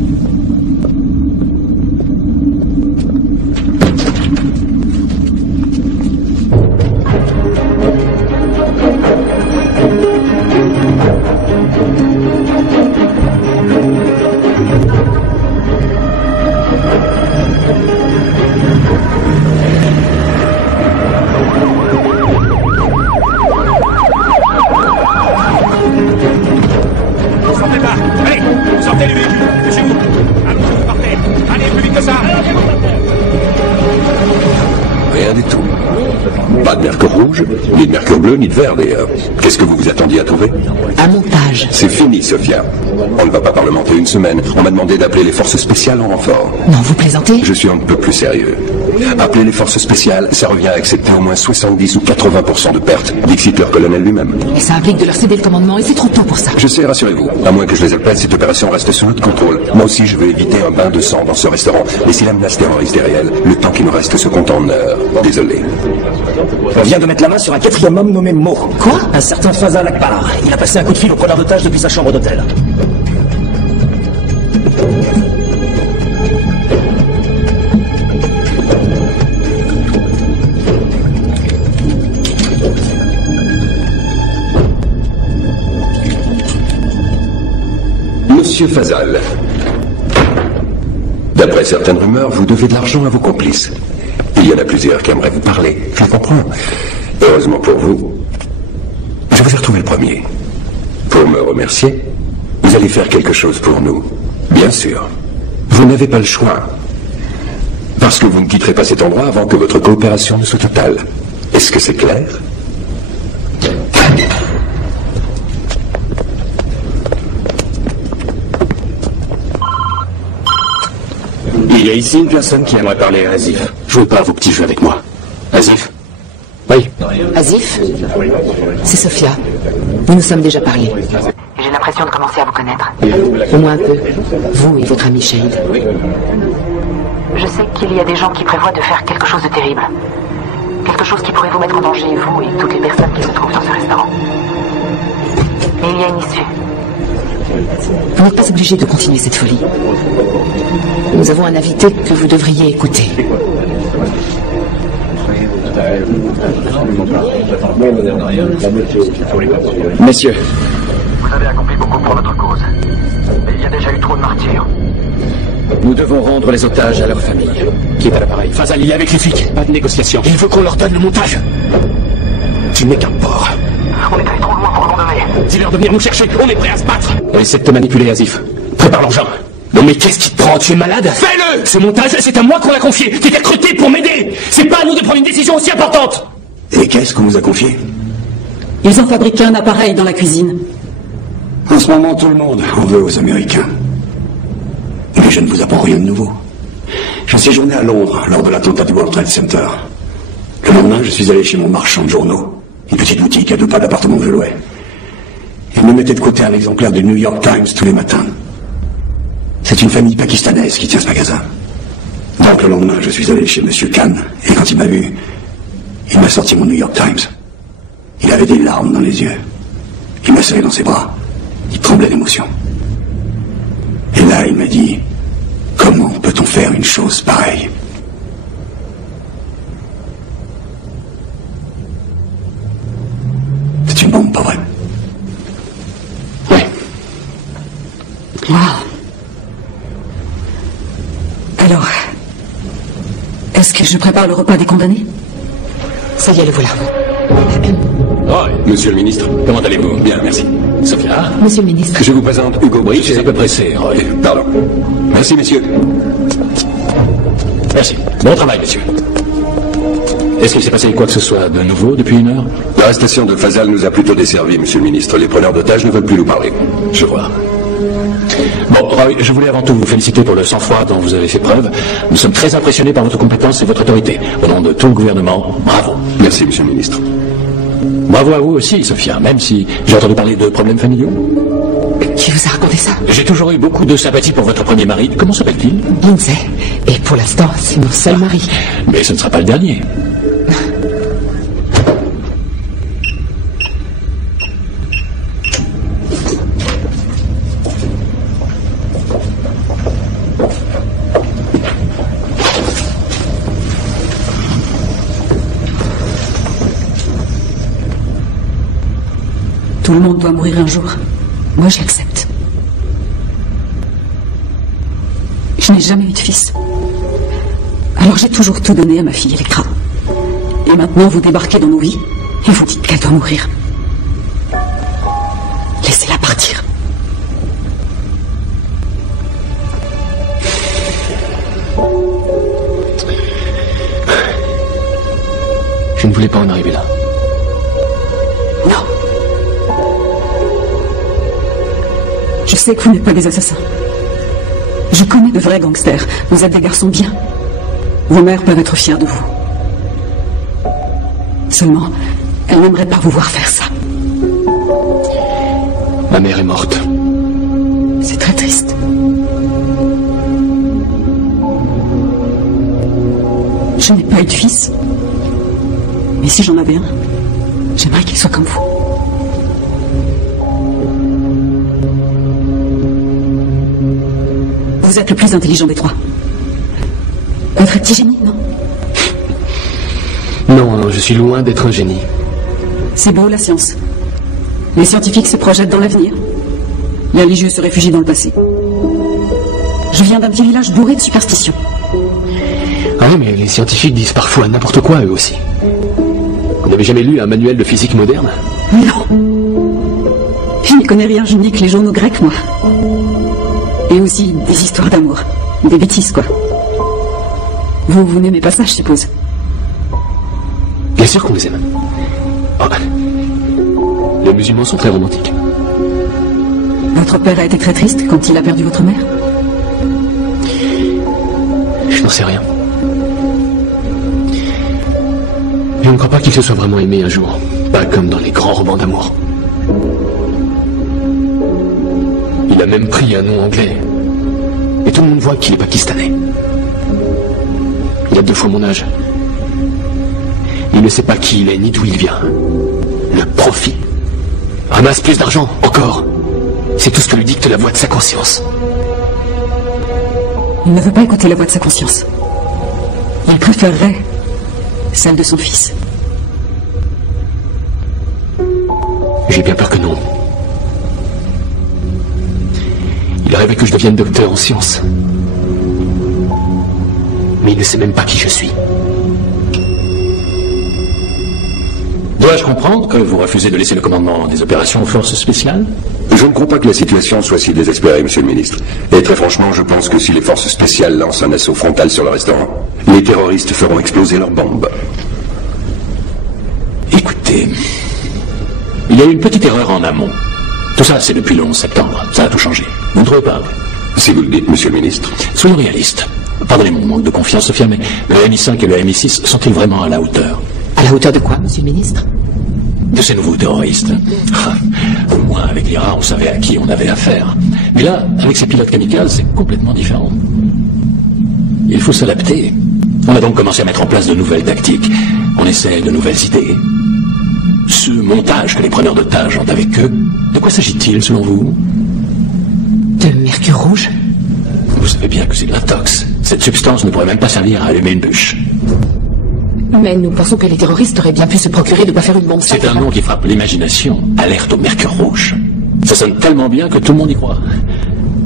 Ni de mercure bleu, ni de vert d'ailleurs. Qu'est-ce que vous vous attendiez à trouver? Un montage. C'est fini, Sophia. On ne va pas parlementer une semaine. On m'a demandé d'appeler les forces spéciales en renfort. Non, vous plaisantez? Je suis un peu plus sérieux. Appeler les forces spéciales, ça revient à accepter au moins 70 ou 80% de pertes, dixit leur colonel lui-même. Et ça implique de leur céder le commandement, et c'est trop tôt pour ça. Je sais, rassurez-vous. À moins que je les appelle, cette opération reste sous notre contrôle. Moi aussi, je veux éviter un bain de sang dans ce restaurant. Mais si la menace terroriste est réelle, le temps qui me reste se compte en heures. Désolé. On vient de mettre la main sur un 4e homme nommé Mo. Quoi? Un certain Fazal Akbar. Il a passé un coup de fil au preneur d'otages depuis sa chambre d'hôtel. Monsieur Fazal, d'après certaines rumeurs, vous devez de l'argent à vos complices. Il y en a plusieurs qui aimeraient vous parler, je comprends. Heureusement pour vous, je vous ai retrouvé le premier. Pour me remercier, vous allez faire quelque chose pour nous. Bien sûr. Vous n'avez pas le choix. Parce que vous ne quitterez pas cet endroit avant que votre coopération ne soit totale. Est-ce que c'est clair? Il y a ici une personne qui aimerait parler à Azif. Jouez pas à vos petits jeux avec moi. Azif? Oui. Azif? C'est Sophia. Nous nous sommes déjà parlé. J'ai l'impression de commencer à vous connaître. Au moins un peu. Vous et votre ami Shahid. Je sais qu'il y a des gens qui prévoient de faire quelque chose de terrible. Quelque chose qui pourrait vous mettre en danger, vous et toutes les personnes qui se trouvent dans ce restaurant. Mais il y a une issue. Vous n'êtes pas obligé de continuer cette folie. Nous avons un invité que vous devriez écouter. Messieurs. Vous avez accompli beaucoup pour notre cause. Mais il y a déjà eu trop de martyrs. Nous devons rendre les otages à leur famille. Qui est à l'appareil? Fazal, il est avec les flics. Pas de négociation. Il veut qu'on leur donne le montage. Tu n'es qu'un porc. On est allé trop loin pour l'abandonner. Dis-leur de venir nous chercher. On est prêts à se battre. On essaie de te manipuler, Azif. Prépare l'engin. Non mais qu'est-ce qui te prend? Tu es malade? Fais-le! Ce montage, c'est à moi qu'on l'a confié. Tu t'es recruté pour m'aider. C'est pas à nous de prendre une décision aussi importante. Et qu'est-ce qu'on vous a confié? Ils ont fabriqué un appareil dans la cuisine. En ce moment, tout le monde en veut aux Américains. Mais je ne vous apprends rien de nouveau. Je séjournais à Londres lors de l'attentat du World Trade Center. Le lendemain, je suis allé chez mon marchand de journaux, une petite boutique à 2 pas de l'appartement où je louais. Il me mettait de côté un exemplaire du New York Times tous les matins. C'est une famille pakistanaise qui tient ce magasin. Donc le lendemain, je suis allé chez M. Khan, et quand il m'a vu, il m'a sorti mon New York Times. Il avait des larmes dans les yeux. Il m'a serré dans ses bras. Il tremblait d'émotion. Et là, il m'a dit, comment peut-on faire une chose pareille? C'est une bombe, pas vrai? Oui. Wow. Alors, est-ce que je prépare le repas des condamnés? Ça y est, le voilà. Oh, monsieur le ministre, comment allez-vous? Bien, merci. Sophia? Monsieur le ministre. Je vous présente Hugo Bridge. Je suis un peu pressé, Roy. Pardon. Merci, messieurs. Merci. Bon travail, messieurs. Est-ce qu'il s'est passé quoi que ce soit de nouveau depuis 1 heure? L'arrestation de Fazal nous a plutôt desservi, monsieur le ministre. Les preneurs d'otages ne veulent plus nous parler. Je vois. Bon, Roy, je voulais avant tout vous féliciter pour le sang-froid dont vous avez fait preuve. Nous sommes très impressionnés par votre compétence et votre autorité. Au nom de tout le gouvernement, bravo. Merci, monsieur le ministre. Bravo à vous aussi, Sophia, même si j'ai entendu parler de problèmes familiaux. Que Qui vous a raconté ça? J'ai toujours eu beaucoup de sympathie pour votre premier mari. Comment s'appelle-t-il? Lindsay. Et pour l'instant, c'est mon seul mari. Mais ce ne sera pas le dernier. Tout le monde doit mourir un jour. Moi, je l'accepte. Je n'ai jamais eu de fils. Alors j'ai toujours tout donné à ma fille Electra. Et maintenant, vous débarquez dans nos vies et vous dites qu'elle doit mourir. Laissez-la partir. Je ne voulais pas en arriver là. Non. Je sais que vous n'êtes pas des assassins. Je connais de vrais gangsters. Vous êtes des garçons bien. Vos mères peuvent être fières de vous. Seulement, elles n'aimeraient pas vous voir faire ça. Ma mère est morte. C'est très triste. Je n'ai pas eu de fils. Mais si j'en avais un, j'aimerais qu'il soit comme vous. Vous êtes le plus intelligent des trois. Un vrai petit génie, non? Non, je suis loin d'être un génie. C'est beau, la science. Les scientifiques se projettent dans l'avenir. Les religieux se réfugient dans le passé. Je viens d'un petit village bourré de superstitions. Ah oui, mais les scientifiques disent parfois n'importe quoi, eux aussi. Vous n'avez jamais lu un manuel de physique moderne? Non. Je n'y connais rien, je ne lis que les journaux grecs, moi. Et aussi des histoires d'amour. Des bêtises, quoi. Vous n'aimez pas ça, je suppose? Bien sûr qu'on les aime. Oh, les musulmans sont très romantiques. Votre père a été très triste quand il a perdu votre mère? Je n'en sais rien. Je ne crois pas qu'il se soit vraiment aimé un jour. Pas comme dans les grands romans d'amour. Il a même pris un nom anglais. Et tout le monde voit qu'il est pakistanais. Il a 2 fois mon âge. Il ne sait pas qui il est, ni d'où il vient. Le profit. Ramasse plus d'argent, encore. C'est tout ce que lui dicte la voix de sa conscience. Il ne veut pas écouter la voix de sa conscience. Il préférerait celle de son fils. J'ai bien peur que non. Il rêvait que je devienne docteur en sciences. Mais il ne sait même pas qui je suis. Dois-je comprendre que vous refusez de laisser le commandement des opérations aux forces spéciales? Je ne crois pas que la situation soit si désespérée, monsieur le ministre. Et très franchement, je pense que si les forces spéciales lancent un assaut frontal sur le restaurant, les terroristes feront exploser leurs bombes. Écoutez, il y a eu une petite erreur en amont. Tout ça, c'est depuis le 11 septembre. Ça a tout changé. Vous ne trouvez pas? Si vous le dites, monsieur le ministre. Soyons réalistes. Pardonnez mon manque de confiance, Sophia, mais le MI5 et le MI6 sont-ils vraiment à la hauteur? À la hauteur de quoi, monsieur le ministre? De ces nouveaux terroristes. Au moins, avec l'IRA, on savait à qui on avait affaire. Mais là, avec ces pilotes kamikazes, c'est complètement différent. Il faut s'adapter. On a donc commencé à mettre en place de nouvelles tactiques. On essaie de nouvelles idées. Ce montage que les preneurs d'otages ont avec eux, de quoi s'agit-il, selon vous? De mercure rouge? Vous savez bien que c'est de l'intox. Cette substance ne pourrait même pas servir à allumer une bûche. Mais nous pensons que les terroristes auraient bien pu se procurer de quoi faire une bombe. C'est un nom qui frappe l'imagination. Alerte au mercure rouge. Ça sonne tellement bien que tout le monde y croit.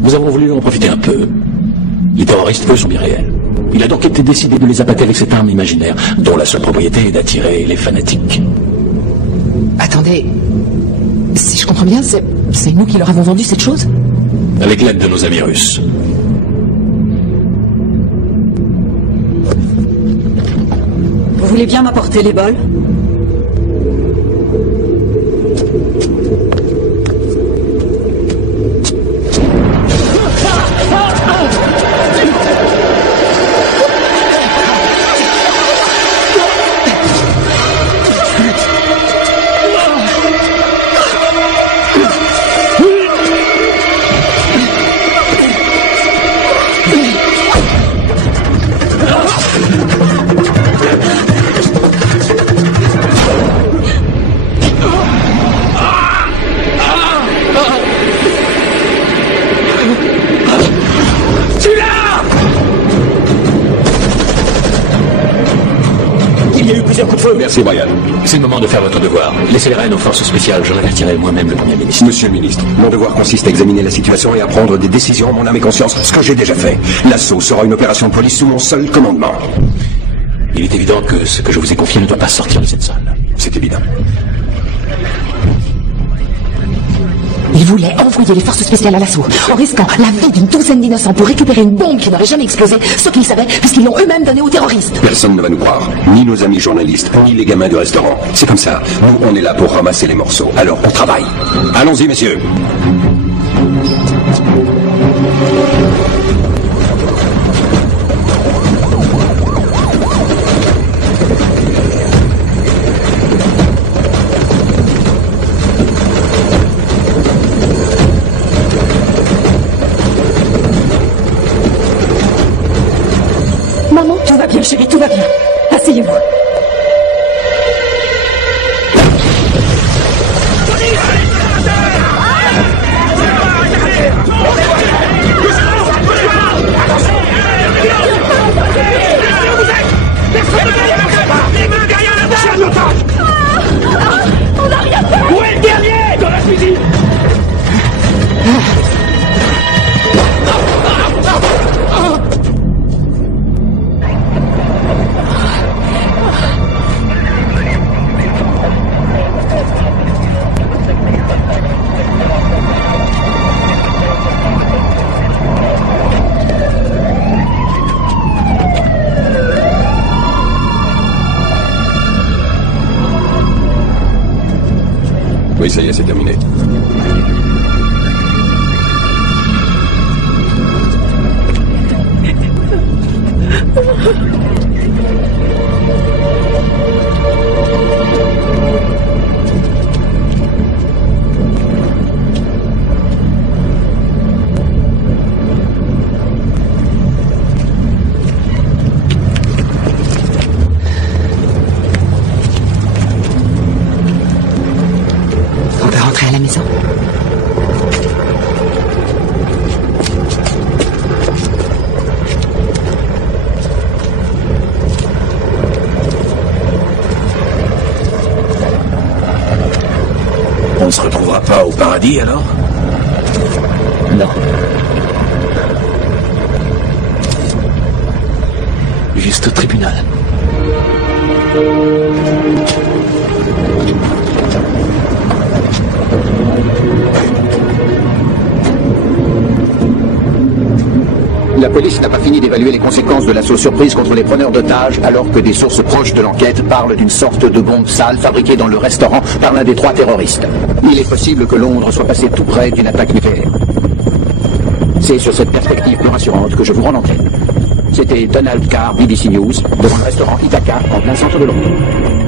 Nous avons voulu en profiter un peu. Les terroristes, eux, sont bien réels. Il a donc été décidé de les abattre avec cette arme imaginaire, dont la seule propriété est d'attirer les fanatiques. Attendez, si je comprends bien, c'est nous qui leur avons vendu cette chose? Avec l'aide de nos amis russes. Vous voulez bien m'apporter les bols? feu. Merci, Brian. C'est le moment de faire votre devoir. Laissez les rênes aux forces spéciales, j'en avertirai moi-même le Premier ministre. Monsieur le ministre, mon devoir consiste à examiner la situation et à prendre des décisions en mon âme et conscience, ce que j'ai déjà fait. L'assaut sera une opération de police sous mon seul commandement. Il est évident que ce que je vous ai confié ne doit pas sortir de cette salle. C'est évident. Il voulait envoyer les forces spéciales à l'assaut, en risquant la vie d'une douzaine d'innocents pour récupérer une bombe qui n'aurait jamais explosé, ce qu'ils savaient, puisqu'ils l'ont eux-mêmes donné aux terroristes. Personne ne va nous croire, ni nos amis journalistes, ni les gamins du restaurant. C'est comme ça. Nous, on est là pour ramasser les morceaux. Alors, on travaille. Allons-y, messieurs. Maman, tout va bien, chérie, tout va bien. Asseyez-vous. On n'a rien fait. Où est le dernier dans la cuisine? Oui, ça y est, c'est terminé. On peut rentrer à la maison. On ne se retrouvera pas au paradis, alors? Non. Juste au tribunal. La police n'a pas fini d'évaluer les conséquences de l'assaut surprise contre les preneurs d'otages, alors que des sources proches de l'enquête parlent d'une sorte de bombe sale fabriquée dans le restaurant par l'un des 3 terroristes. Il est possible que Londres soit passé tout près d'une attaque nucléaire. C'est sur cette perspective plus rassurante que je vous rends l'antenne. C'était Donald Carr, BBC News, devant le restaurant Ithaca, en plein centre de Londres.